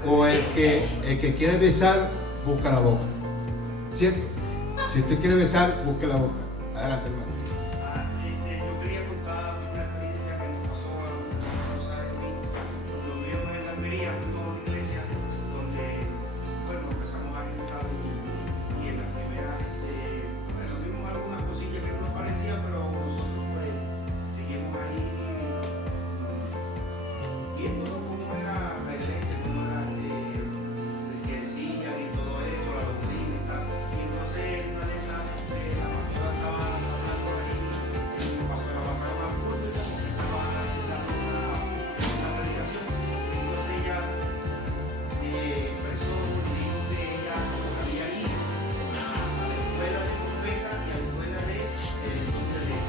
O el que quiere besar, busca la boca. ¿Cierto? Si usted quiere besar, busque la boca. Adelante, hermano. Yo quería contar una experiencia que nos pasó a una cosa de mí. Cuando vivimos en la Almería, fuimos a una iglesia donde, bueno, empezamos a cantar, y en la primera, bueno, vimos algunas cosillas que no nos parecían, pero nosotros pues seguimos ahí viendo cómo era la iglesia, cómo era que decían y todo eso, la doctrina y tal. Y entonces una de esas, la pastora estaba hablando ahí, la pastora más pública, estaba dando una predicación. Entonces ella expresó, dijo que ella había ido a la escuela de profeta y a la escuela de donde le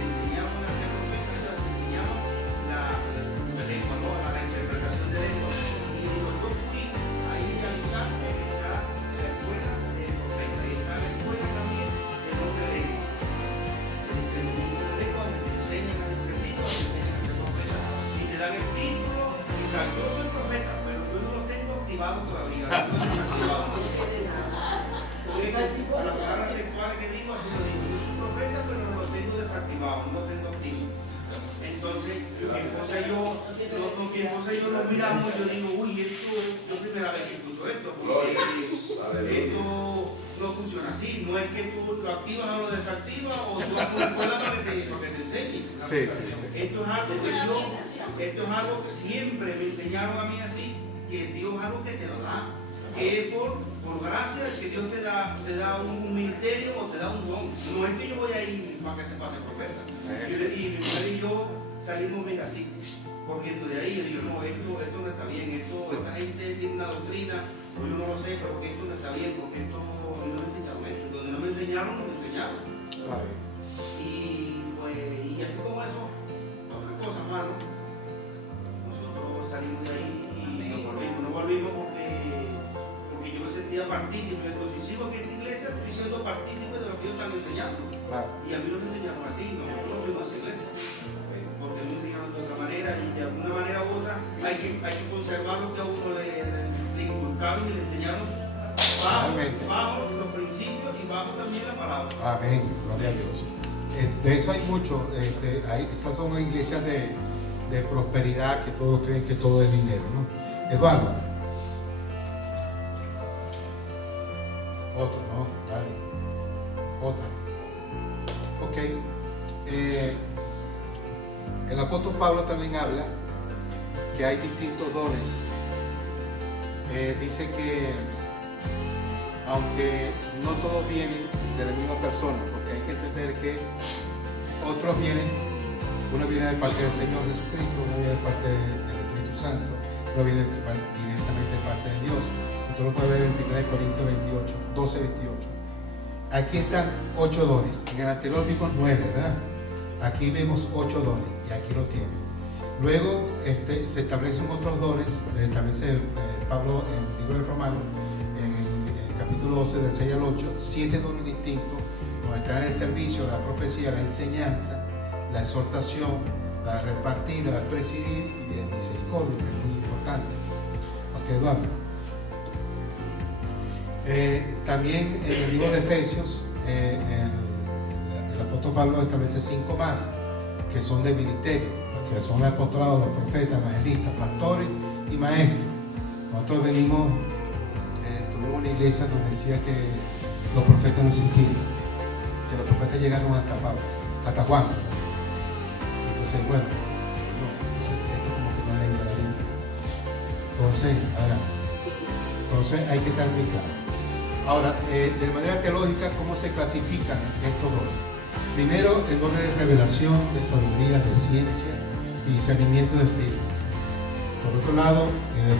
enseñaban a ser profeta, y donde enseñaban la lengua, ¿no? A la interpretación de lengua. Y dijo: yo fui ahí a buscar, está la escuela de profeta, y está la escuela también de don de lengua. El discernimiento de lengua, donde te enseñan a discernir, donde te enseñan a ser profeta, y te dan el título y tal. Yo soy profeta, pero yo no lo tengo activado todavía. Lo tengo desactivado. A las palabras textuales que digo, así lo digo: yo soy profeta, pero no lo tengo desactivado, no lo tengo activo. Entonces, mi esposa y yo nos miramos, y yo digo: uy, esto, yo primera vez que incluso esto, porque esto no funciona así. No es que tú lo activas o lo desactivas, o tú vas a una escuela para que te enseñe. Sí. Esto es algo que siempre me enseñaron a mí así, que Dios es algo que te lo da, que es por gracia, que Dios te da un ministerio o te da un don. No es que yo voy a ir para que se pase profeta. Y mi mujer y yo salimos, mira, así, corriendo de ahí. Yo digo: no, esto no está bien, esta gente tiene una doctrina, o yo no lo sé, pero que esto no está bien, porque esto no me enseñaron esto. Donde no me enseñaron, no me enseñaron. Claro. Y así como eso, otra cosa más, ¿no? Nosotros salimos de ahí y no volvimos porque yo me sentía partícipe. Entonces, si sigo aquí en la iglesia, estoy siendo partícipe de lo que ellos están enseñando. Claro. Y a mí no me enseñaron así, nosotros no fuimos a esa iglesia, porque me enseñaron de otra manera, y de alguna manera u otra hay que conservar lo que a uno le inculcaron y le enseñaron bajo los principios y bajo también la palabra. Amén, gloria a Dios. De eso hay mucho. Esas son iglesias de prosperidad, que todos creen que todo es dinero, ¿no? Eduardo. Otro, ¿no? Dale. Otra. Ok. El apóstol Pablo también habla que hay distintos dones. Dice que aunque no todos vienen de la misma persona, porque hay que entender que otros vienen, uno viene de parte del Señor Jesucristo, uno viene de parte del Espíritu Santo, uno viene directamente de parte de Dios. Usted lo puede ver en 1 Corintios 12, 28. Aquí están 8 dones. En el anterior vimos 9, ¿verdad? Aquí vemos 8 dones y aquí lo tienen. Luego se establecen otros dones. Establece Pablo en el libro de Romanos, en el capítulo 12, del 6 al 8, 7 dones distintos, donde están el servicio, la profecía, la enseñanza, la exhortación, la repartir, la presidir y la misericordia, que es muy importante. Ok, Eduardo. También en el libro de Efesios, el apóstol Pablo establece 5 más, que son de ministerio, que son los apostolados, los profetas, evangelistas, pastores y maestros. Nosotros tuvimos una iglesia donde decía que los profetas no existían, que los profetas llegaron hasta Pablo, hasta Juan. Entonces, bueno, no, entonces esto como que no es leído la Biblia. Entonces, adelante. Entonces hay que estar muy claro. Ahora, de manera teológica, ¿cómo se clasifican estos dones? Primero, el don de revelación, de sabiduría, de ciencia y discernimiento de espíritu. Por otro lado, el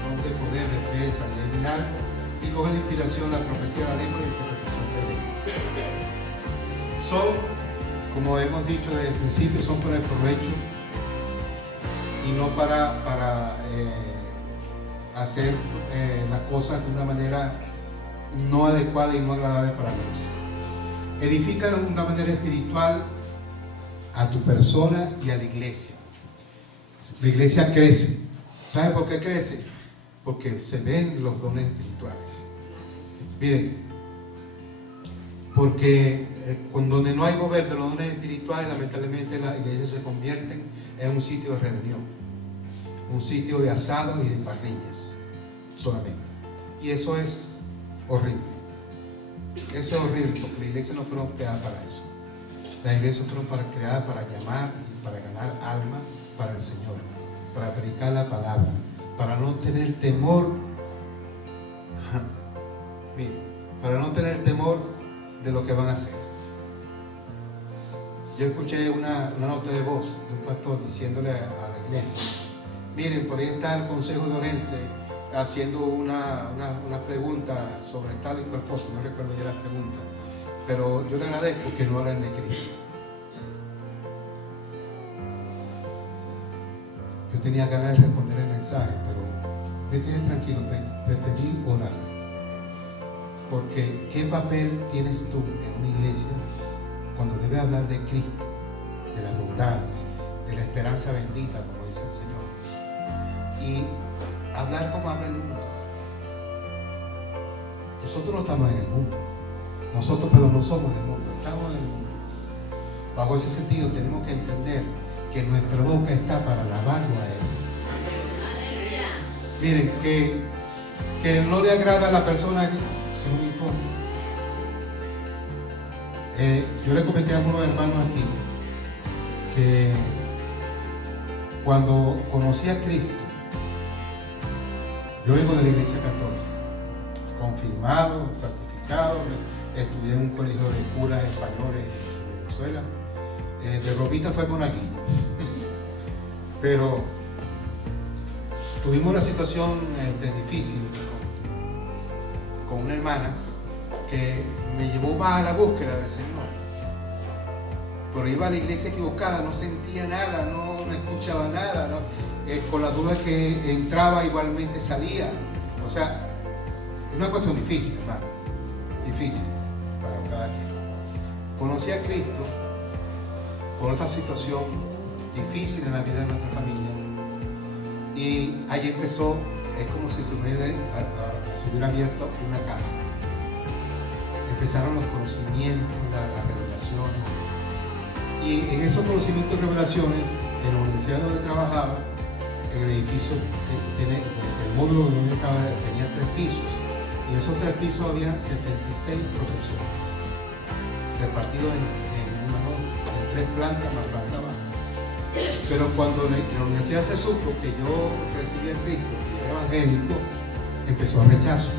don de poder, de fe, de sanidad y milagro, y luego de inspiración, la profecía, la lengua y la interpretación de lenguas. Son, como hemos dicho desde el principio, son para el provecho y no para hacer las cosas de una manera no adecuada y no agradable para Dios. Edifica de una manera espiritual a tu persona y a la iglesia. La iglesia crece. ¿Sabe por qué crece? Porque se ven los dones espirituales. Miren, porque donde no hay mover de los dones espirituales, lamentablemente la iglesia se convierte en un sitio de reunión, un sitio de asados y de parrillas solamente. Y eso es horrible. Eso es horrible, porque las iglesias no fueron creadas para eso. Las iglesias fueron creadas para llamar y para ganar alma para el Señor, para predicar la palabra, para no tener temor. Mire, para no tener temor de lo que van a hacer. Yo escuché una nota de voz de un pastor diciéndole a la iglesia: miren, por ahí está el Consejo de Orense haciendo una pregunta sobre tal y cual cosa, no recuerdo ya la pregunta, pero yo le agradezco que no hablen de Cristo. Yo tenía ganas de responder el mensaje, pero me quedé tranquilo, preferí orar. Porque ¿qué papel tienes tú en una iglesia cuando debes hablar de Cristo, de las bondades, de la esperanza bendita, como dice el Señor? Y hablar como habla el mundo. Nosotros no estamos en el mundo. Nosotros, perdón, no somos del mundo, estamos en el mundo. Bajo ese sentido tenemos que entender que nuestra boca está para alabarlo a Él. Miren, que no le agrada a la persona, eso no me importa. Yo le comenté a algunos hermanos aquí que cuando conocí a Cristo, yo vengo de la iglesia católica, confirmado, certificado, estudié en un colegio de curas españoles en Venezuela. De ropita fue monaguillo. Pero tuvimos una situación difícil con una hermana que me llevó más a la búsqueda del Señor. Pero iba a la iglesia equivocada, no sentía nada, no escuchaba nada, ¿no? Con la duda que entraba igualmente salía. O sea, es una cuestión difícil, hermano, difícil para cada quien. Conocí a Cristo por otra situación difícil en la vida de nuestra familia, y ahí empezó, es como si se hubiera abierto una caja. Empezaron los conocimientos, las revelaciones, y en esos conocimientos y revelaciones, en la universidad donde trabajaba, en el edificio, el módulo donde estaba tenía 3 pisos, y en esos 3 pisos había 76 profesores repartidos en 3 plantas más planta baja. Pero cuando en la universidad se supo que yo recibí a Cristo y era evangélico, empezó el rechazo.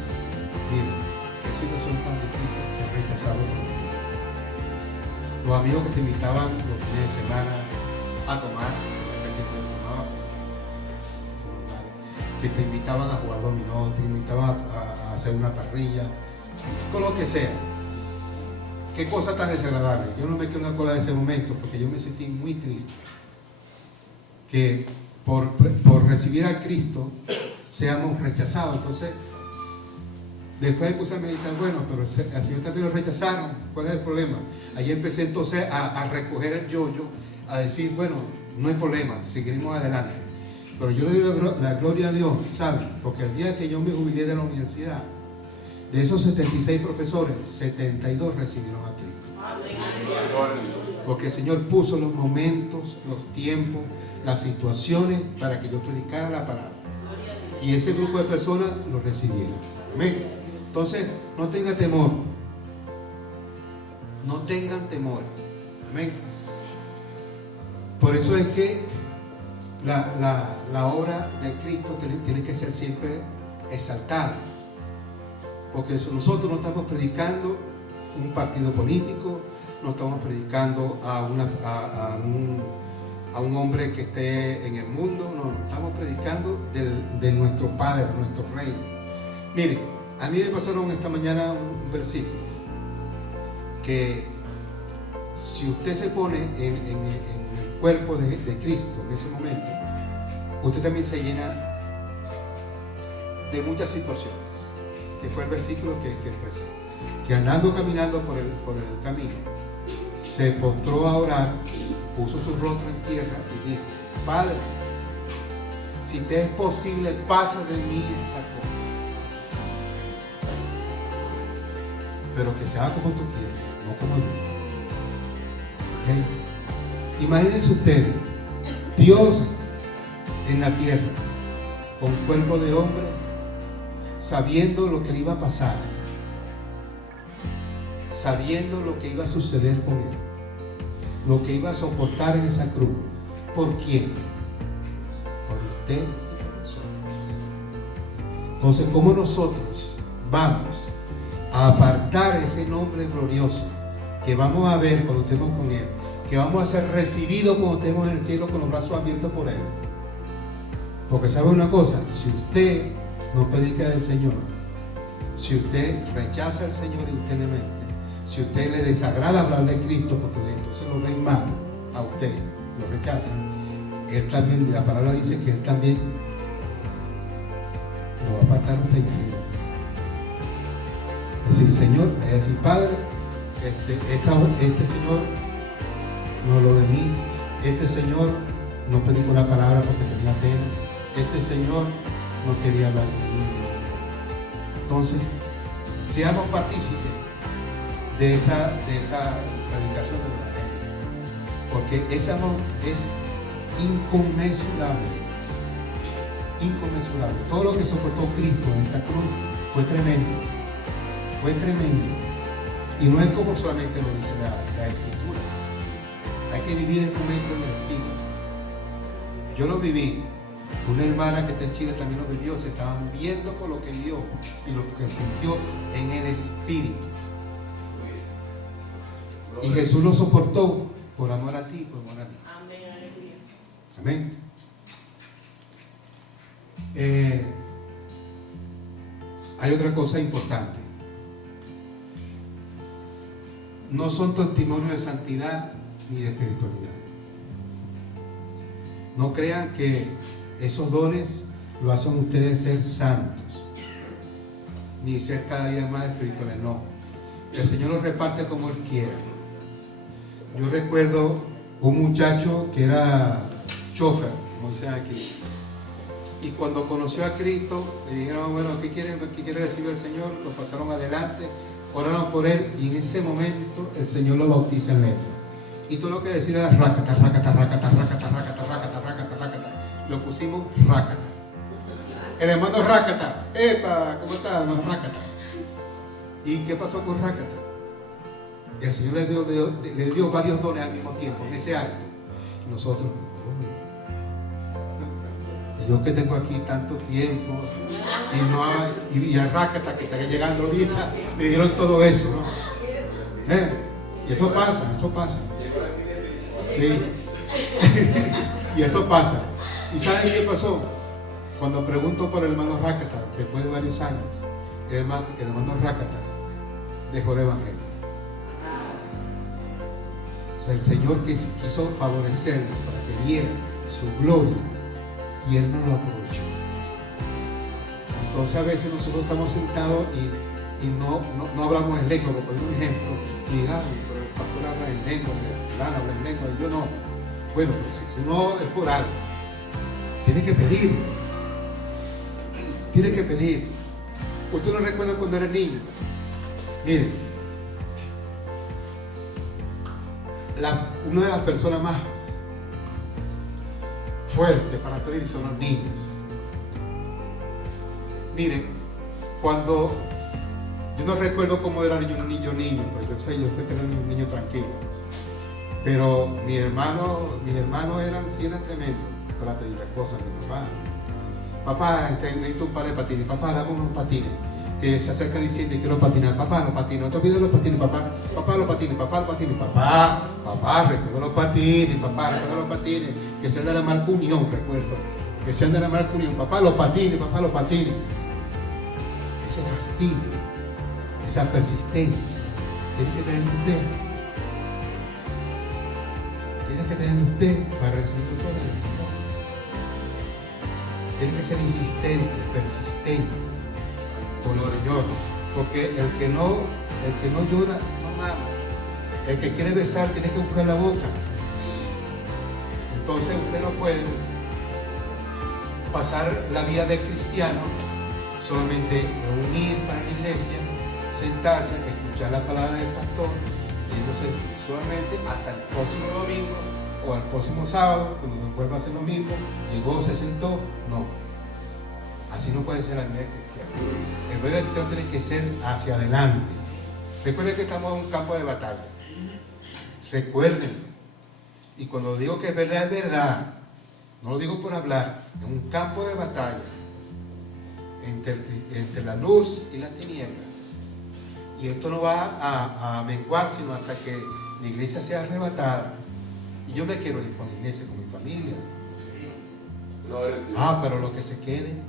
Miren, qué situación tan difícil ser rechazado por un amigo. Los amigos que te invitaban los fines de semana a tomar, que te invitaban a jugar dominó, te invitaban a hacer una parrilla, con lo que sea. Qué cosa tan desagradable. Yo no me quiero acordar de ese momento porque yo me sentí muy triste. Que por recibir a Cristo seamos rechazados. Entonces, después me puse a meditar, bueno, pero al Señor también lo rechazaron. ¿Cuál es el problema? Ahí empecé entonces a recoger el yo-yo, a decir, bueno, no hay problema, seguiremos adelante. Pero yo le doy la gloria a Dios, ¿saben? Porque el día que yo me jubilé de la universidad, de esos 76 profesores, 72 recibieron a Cristo. Porque el Señor puso los momentos, los tiempos, las situaciones para que yo predicara la palabra. Y ese grupo de personas lo recibieron. Amén. Entonces, no tengan temor. No tengan temores. Amén. Por eso es que la obra de Cristo tiene que ser siempre exaltada. Porque nosotros no estamos predicando un partido político, no estamos predicando a un hombre que esté en el mundo, no, estamos predicando de nuestro Padre, nuestro Rey. Miren, a mí me pasaron esta mañana un versículo que si usted se pone en el cuerpo de Cristo en ese momento, usted también se llena de muchas situaciones, que fue el versículo que expresé, que andando caminando por el camino, se postró a orar, puso su rostro en tierra y dijo: Padre, si te es posible, pasa de mí esta copa, pero que se haga como tú quieres, no como yo. ¿Okay? Imagínense ustedes, Dios en la tierra, con cuerpo de hombre, sabiendo lo que le iba a pasar, sabiendo lo que iba a suceder con él, lo que iba a soportar en esa cruz. ¿Por quién? Por usted y por nosotros. Entonces, ¿cómo nosotros vamos a apartar ese nombre glorioso que vamos a ver cuando estemos con él, que vamos a ser recibidos cuando estemos en el cielo con los brazos abiertos por él? Porque ¿sabe una cosa? Si usted no predica del Señor, si usted rechaza al Señor internamente, si usted le desagrada hablar de Cristo porque entonces lo ven mal a usted, lo rechaza, él también, la palabra dice que él también lo va a apartar usted allá arriba. Es decir, Señor, es decir, Padre, este Señor no lo de mí, este Señor no predicó la palabra porque tenía pena, este Señor no quería hablar de mí. Entonces, seamos partícipes de esa predicación del Evangelio, porque ese amor es inconmensurable. Todo lo que soportó Cristo en esa cruz fue tremendo, y no es como solamente lo dice la Escritura. Hay que vivir el momento en el Espíritu. Yo lo viví. Una hermana que está en Chile también lo vivió. Se estaban moviendo por lo que vio y lo que sintió en el Espíritu. Y Jesús lo soportó por amor a ti, por amor a mí. Amén. Hay otra cosa importante. No son testimonios de santidad ni de espiritualidad. No crean que esos dones lo hacen ustedes ser santos, ni ser cada día más espirituales. No. El Señor los reparte como Él quiera. Yo recuerdo un muchacho que era chofer, como dicen aquí, y cuando conoció a Cristo le dijeron: bueno, ¿qué quiere recibir el Señor? Lo pasaron adelante, oraron por él, y en ese momento el Señor lo bautiza en lengua. Y todo lo que decía era rácata, rácata, rácata, rácata, rácata, rácata, rácata, rácata. Lo pusimos rácata. El hermano rácata, epa, ¿cómo está, hermano rácata? ¿Y qué pasó con rácata? El Señor le dio varios dones al mismo tiempo en ese acto. Y nosotros, y yo que tengo aquí tanto tiempo, y a rácata que estaría llegando ahorita, le dieron todo eso, ¿no? Y eso pasa. Sí. Y eso pasa. ¿Y saben qué pasó? Cuando pregunto por el hermano Rakata, después de varios años, el hermano Rakata dejó el evangelio. O sea, el Señor quiso favorecerlo para que viera su gloria y él no lo aprovechó. Entonces a veces nosotros estamos sentados y no hablamos en lengua, por poner un ejemplo, y diga, pero el pastor habla en lengua, el fulano habla en lengua, y yo no. Bueno, pues si no es por algo, tiene que pedir. Tiene que pedir. Usted no recuerda cuando era niño. Miren, una de las personas más fuertes para pedir son los niños. Miren, cuando yo no recuerdo cómo era yo un niño, pero yo sé que era un niño tranquilo. Pero mis hermanos eran tremendos para pedir las cosas a mi papá. Papá, necesito un par de patines. Papá, dame unos patines. Que se acerca diciendo, quiero patinar. Papá, los patines. No te olvides los patines, papá. Papá, los patines. Papá, los patines. Papá, recuerdo los patines. Papá, recuerdo los patines. Que sean de la marca Unión, recuerdo. Que sean de la marca Unión. Papá, los patines. Papá, los patines. Ese fastidio, esa persistencia, tiene que tener usted. Tiene que tener usted para recibir todo en el Señor. Tiene que ser insistente, persistente con el Señor, porque el que no llora no mama. El que quiere besar tiene que buscar la boca. Entonces usted no puede pasar la vida de cristiano solamente unir para la iglesia, sentarse, escuchar la palabra del pastor, yéndose solamente hasta el próximo domingo o al próximo sábado, cuando nos vuelva a hacer lo mismo. Llegó, se sentó. No, así no puede ser la vida cristiana. El vida cristiano tiene que ser hacia adelante. Recuerden que estamos en un campo de batalla. Recuérdenlo. Y cuando digo que es verdad, no lo digo por hablar. En un campo de batalla entre la luz y las tinieblas. Y esto no va a menguar sino hasta que la iglesia sea arrebatada. Y yo me quiero ir con la iglesia, con mi familia. Pero los que se queden,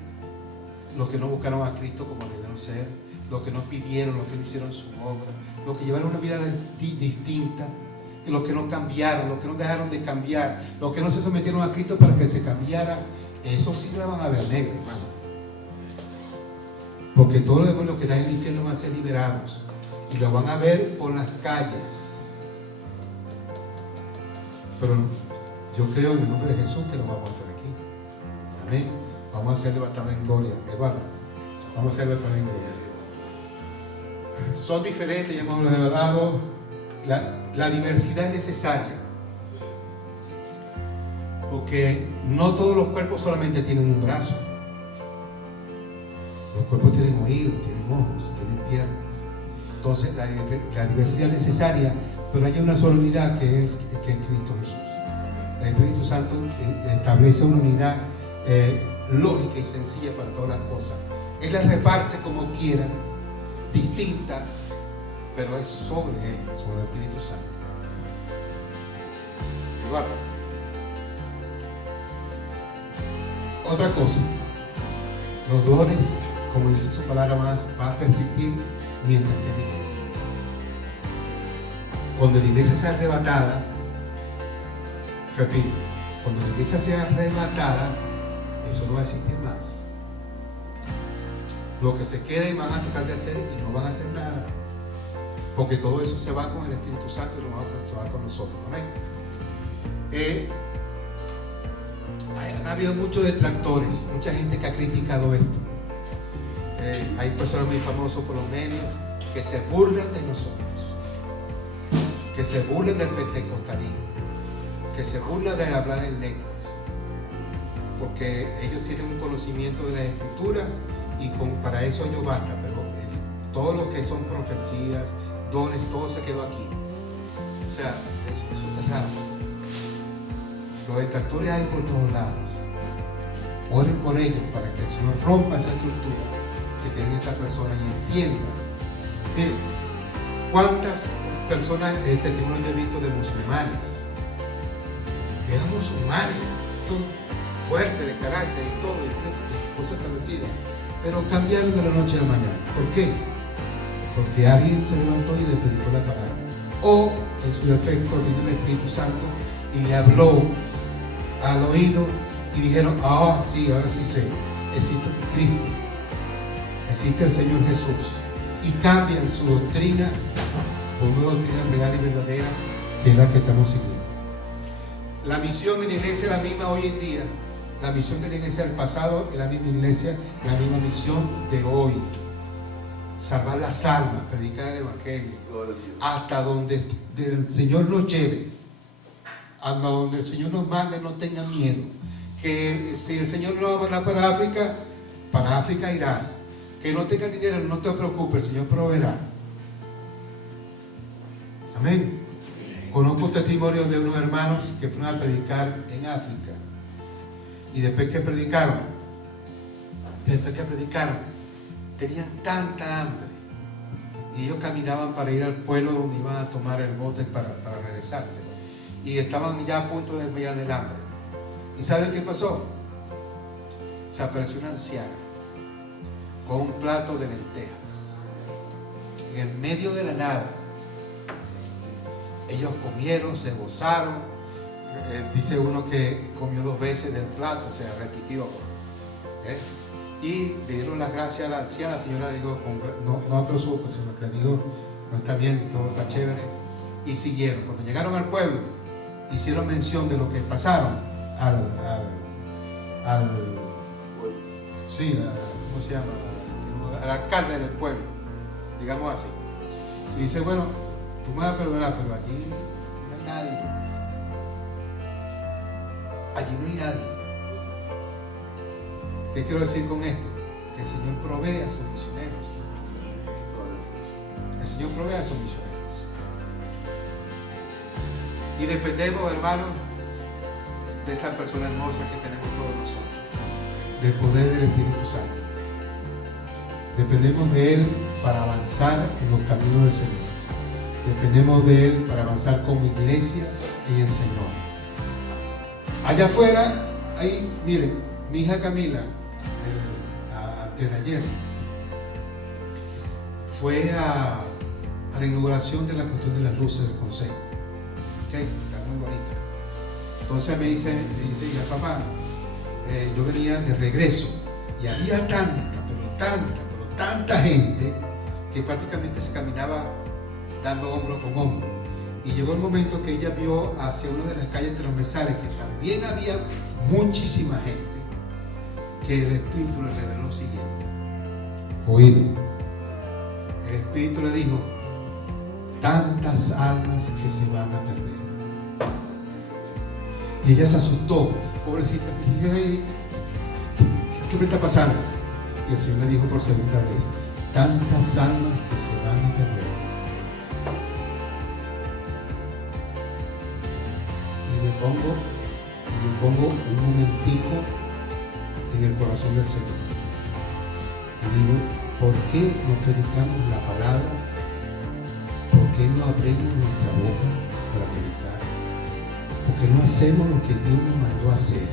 los que no buscaron a Cristo como debieron ser, los que no pidieron, los que no hicieron su obra, los que llevaron una vida distinta, los que no cambiaron, los que no dejaron de cambiar, los que no se sometieron a Cristo para que se cambiara, esos sí la van a ver negra, hermano. Porque todos los demonios que están en el infierno van a ser liberados y lo van a ver por las calles. Pero yo creo en el nombre de Jesús que lo vamos a estar aquí. Amén. Vamos a ser levantados en gloria. Eduardo, vamos a ser levantados en gloria. Son diferentes, ya hemos hablado. La diversidad es necesaria. Porque no todos los cuerpos solamente tienen un brazo. Los cuerpos tienen oídos, tienen ojos, tienen piernas. Entonces la diversidad es necesaria, pero hay una sola unidad que es Cristo Jesús. El Espíritu Santo establece una unidad lógica y sencilla para todas las cosas. Él las reparte como quiera, distintas, pero es sobre Él, sobre el Espíritu Santo. Igual. Otra cosa, los dones, como dice su palabra, van a persistir mientras esté en la iglesia. Cuando la iglesia sea arrebatada, repito, cuando la iglesia sea arrebatada, eso no va a existir más. Lo que se quede van a tratar de hacer y no van a hacer nada, porque todo eso se va con el Espíritu Santo y se va con nosotros. Amén. Ha habido muchos detractores, mucha gente que ha criticado esto. Hay personas muy famosas por los medios que se burlan de nosotros, que se burlan del pentecostalismo, que se burlan de hablar en lenguas, porque ellos tienen un conocimiento de las escrituras y para eso ellos basta, pero todo lo que son profecías, dones, todo se quedó aquí. O sea, eso es raro. Los detractores hay por todos lados. Oren por ellos para que el Señor rompa esa estructura que tienen estas personas y entiendan. Miren, cuántas personas, testimonios yo he visto de musulmanes que eran musulmanes, son fuerte de carácter y todo, y cosas establecidas, pero cambiaron de la noche a la mañana. ¿Por qué? Porque alguien se levantó y le predicó la palabra, o en su defecto vino el Espíritu Santo y le habló al oído y dijeron: ah, sí, ahora sí sé, existe Cristo, existe el Señor Jesús, y cambian su doctrina por una doctrina real y verdadera, que es la que estamos siguiendo. La misión de la iglesia es la misma hoy en día. La misión de la iglesia del pasado es la misma iglesia, la misma misión de hoy: salvar las almas, predicar el evangelio hasta donde el Señor nos lleve, hasta donde el Señor nos mande. No tengan miedo, que si el Señor nos va a mandar para África irás. Que no tengas dinero, no te preocupes, el Señor proveerá. Amén. Conozco testimonios de unos hermanos que fueron a predicar en África, y después que predicaron, tenían tanta hambre, y ellos caminaban para ir al pueblo donde iban a tomar el bote para regresarse, y estaban ya a punto de desmayar del hambre. ¿Y saben qué pasó? Se apareció una anciana con un plato de lentejas en medio de la nada. Ellos comieron, se gozaron. Dice uno que comió 2 veces del plato, o sea, repitió. Y le dieron las gracias a la anciana. La señora dijo, no aplauso, sino que dijo: no, está bien, todo está chévere. Y siguieron. Cuando llegaron al pueblo, hicieron mención de lo que pasaron ¿cómo se llama? Al alcalde del pueblo, digamos así. Y dice: bueno, tú me vas a perdonar, pero allí no hay nadie. Allí no hay nadie. ¿Qué quiero decir con esto? Que el Señor provee a sus misioneros. El Señor provee a sus misioneros. Y dependemos, hermanos, de esa persona hermosa que tenemos todos nosotros, del poder del Espíritu Santo. Dependemos de Él para avanzar en los caminos del Señor. Dependemos de Él para avanzar como iglesia en el Señor. Allá afuera, ahí, miren, mi hija Camila, antes de ayer, fue a la inauguración de la cuestión de las luces del consejo. Okay, está muy bonito. Entonces me dice, ya papá, yo venía de regreso y había tanta gente que prácticamente se caminaba dando hombro con hombro. Y llegó el momento que ella vio hacia una de las calles transversales que también había muchísima gente, que el Espíritu le reveló lo siguiente: oído. El Espíritu le dijo: tantas almas que se van a perder. Y ella se asustó, pobrecita. Y dije: ¿qué me está pasando? Y el Señor le dijo por segunda vez: tantas almas que se van a perder. Y me pongo un momentico en el corazón del Señor y digo: ¿por qué no predicamos la palabra? ¿Por qué no abrimos nuestra boca para predicar? ¿Por qué no hacemos lo que Dios nos mandó a hacer?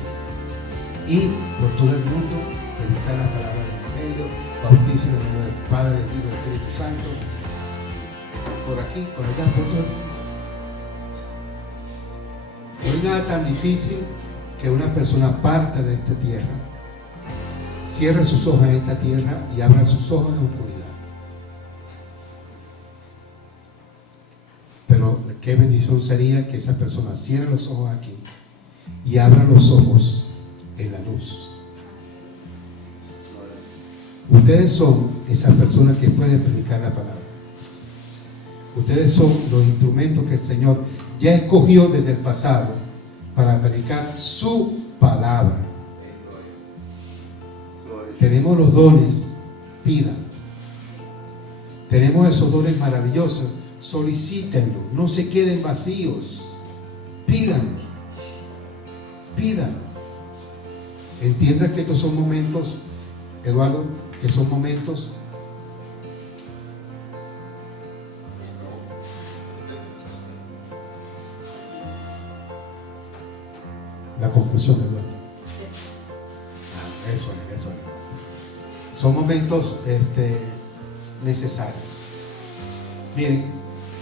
Y por todo el mundo predicar la palabra del Evangelio, bautizo en el nombre del Padre, del Hijo y del Espíritu Santo, por aquí, por allá, por todo el mundo. No hay nada tan difícil que una persona parta de esta tierra, cierre sus ojos en esta tierra y abra sus ojos en la oscuridad. Pero qué bendición sería que esa persona cierre los ojos aquí y abra los ojos en la luz. Ustedes son esas personas que pueden predicar la palabra. Ustedes son los instrumentos que el Señor ya escogió desde el pasado para predicar su palabra. Tenemos los dones, pidan. Tenemos esos dones maravillosos, solicítenlo, no se queden vacíos, pidan. Entiendan que estos son momentos, Eduardo, que son momentos la conclusión, Eduardo. son momentos necesarios. Miren,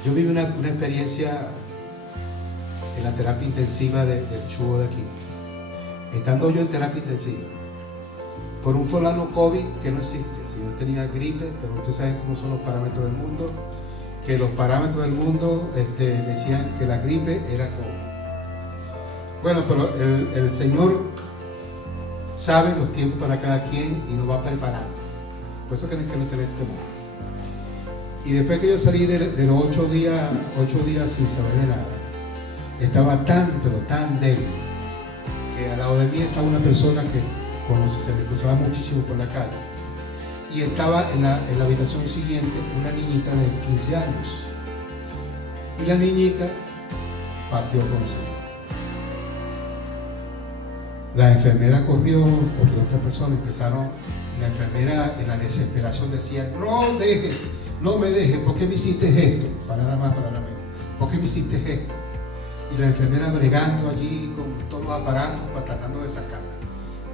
yo viví una experiencia en la terapia intensiva del Chugo de aquí. Estando yo en terapia intensiva, por un fulano COVID que no existe. Si yo tenía gripe, pero ustedes saben cómo son los parámetros del mundo, que los parámetros del mundo decían que la gripe era COVID. Bueno, pero el Señor sabe los tiempos para cada quien y nos va preparando. Por eso tienen que no tener temor. Y después que yo salí de los 8 días sin saber de nada, estaba tan, pero tan débil, que al lado de mí estaba una persona que se me cruzaba muchísimo por la calle, y estaba en la habitación siguiente una niñita de 15 años, y la niñita partió con el Señor. La enfermera corrió otra persona, la enfermera en la desesperación decía: no me dejes, ¿por qué me hiciste esto? Palabra más, palabra menos, ¿por qué me hiciste esto? Y la enfermera bregando allí con todos los aparatos tratando de sacarla.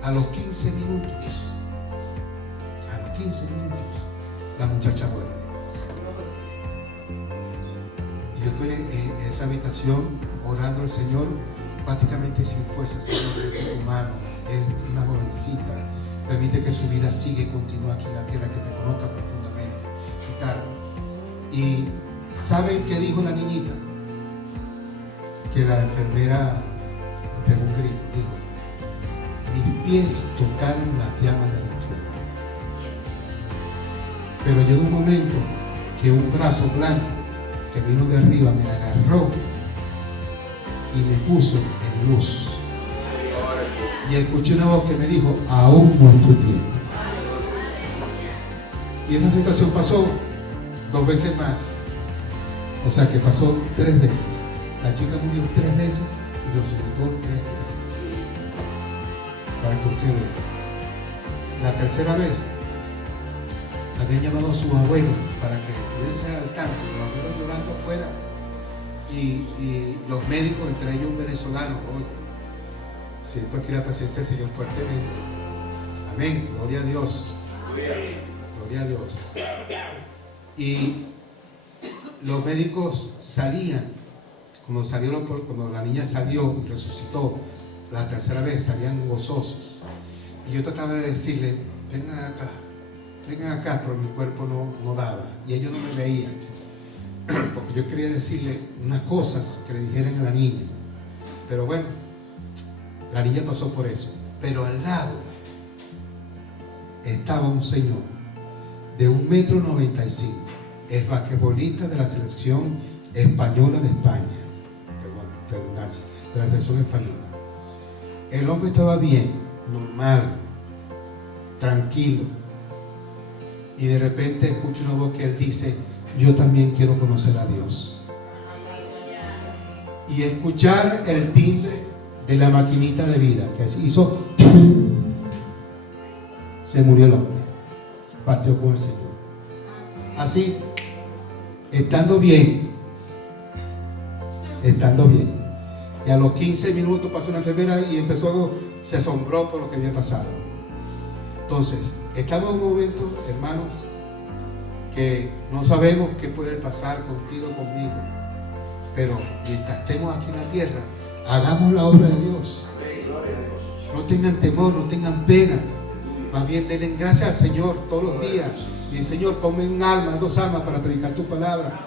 A los 15 minutos, la muchacha vuelve. Y yo estoy en esa habitación orando al Señor, prácticamente sin fuerza. Señor, mete tu mano, es una jovencita, permite que su vida siga y continúe aquí en la tierra, que te conozca profundamente y tal. Y ¿saben qué dijo la niñita? Que la enfermera pegó un grito, dijo: mis pies tocaron las llamas del infierno. Pero llegó un momento que un brazo blanco que vino de arriba me agarró y me puso en luz. Y escuché una voz que me dijo: aún no es tu tiempo. Y esa situación pasó 2 veces más. O sea que pasó 3 veces. La chica murió 3 veces y resucitó 3 veces. Para que usted vea. La tercera vez, habían llamado a sus abuelos para que estuviesen al tanto, los abuelos llorando afuera. Y los médicos, entre ellos un venezolano: oye, siento aquí la presencia del Señor fuertemente. Amén, gloria a Dios. Gloria a Dios. Y los médicos salían. Cuando la niña salió y resucitó la tercera vez, salían gozosos. Y yo trataba de decirle: vengan acá, pero mi cuerpo no daba. Y ellos no me veían, porque yo quería decirle unas cosas que le dijeran a la niña. Pero bueno, la niña pasó por eso. Pero al lado estaba un señor de 1,95 m, es basquetbolista de la selección española de España. Redundancia, de la selección española. El hombre estaba bien, normal, tranquilo, y de repente escucho una voz que él dice: yo también quiero conocer a Dios. Y escuchar el timbre de la maquinita de vida que hizo, se murió el hombre, partió con el Señor. Así, estando bien. Y a los 15 minutos pasó una enfermera y se asombró por lo que había pasado. Entonces, estamos en un momento, hermanos, que no sabemos qué puede pasar contigo, conmigo. Pero mientras estemos aquí en la tierra, hagamos la obra de Dios. No tengan temor, no tengan pena. Más bien denle gracias al Señor todos los días. Y el Señor, ponme un alma, 2 almas para predicar tu palabra.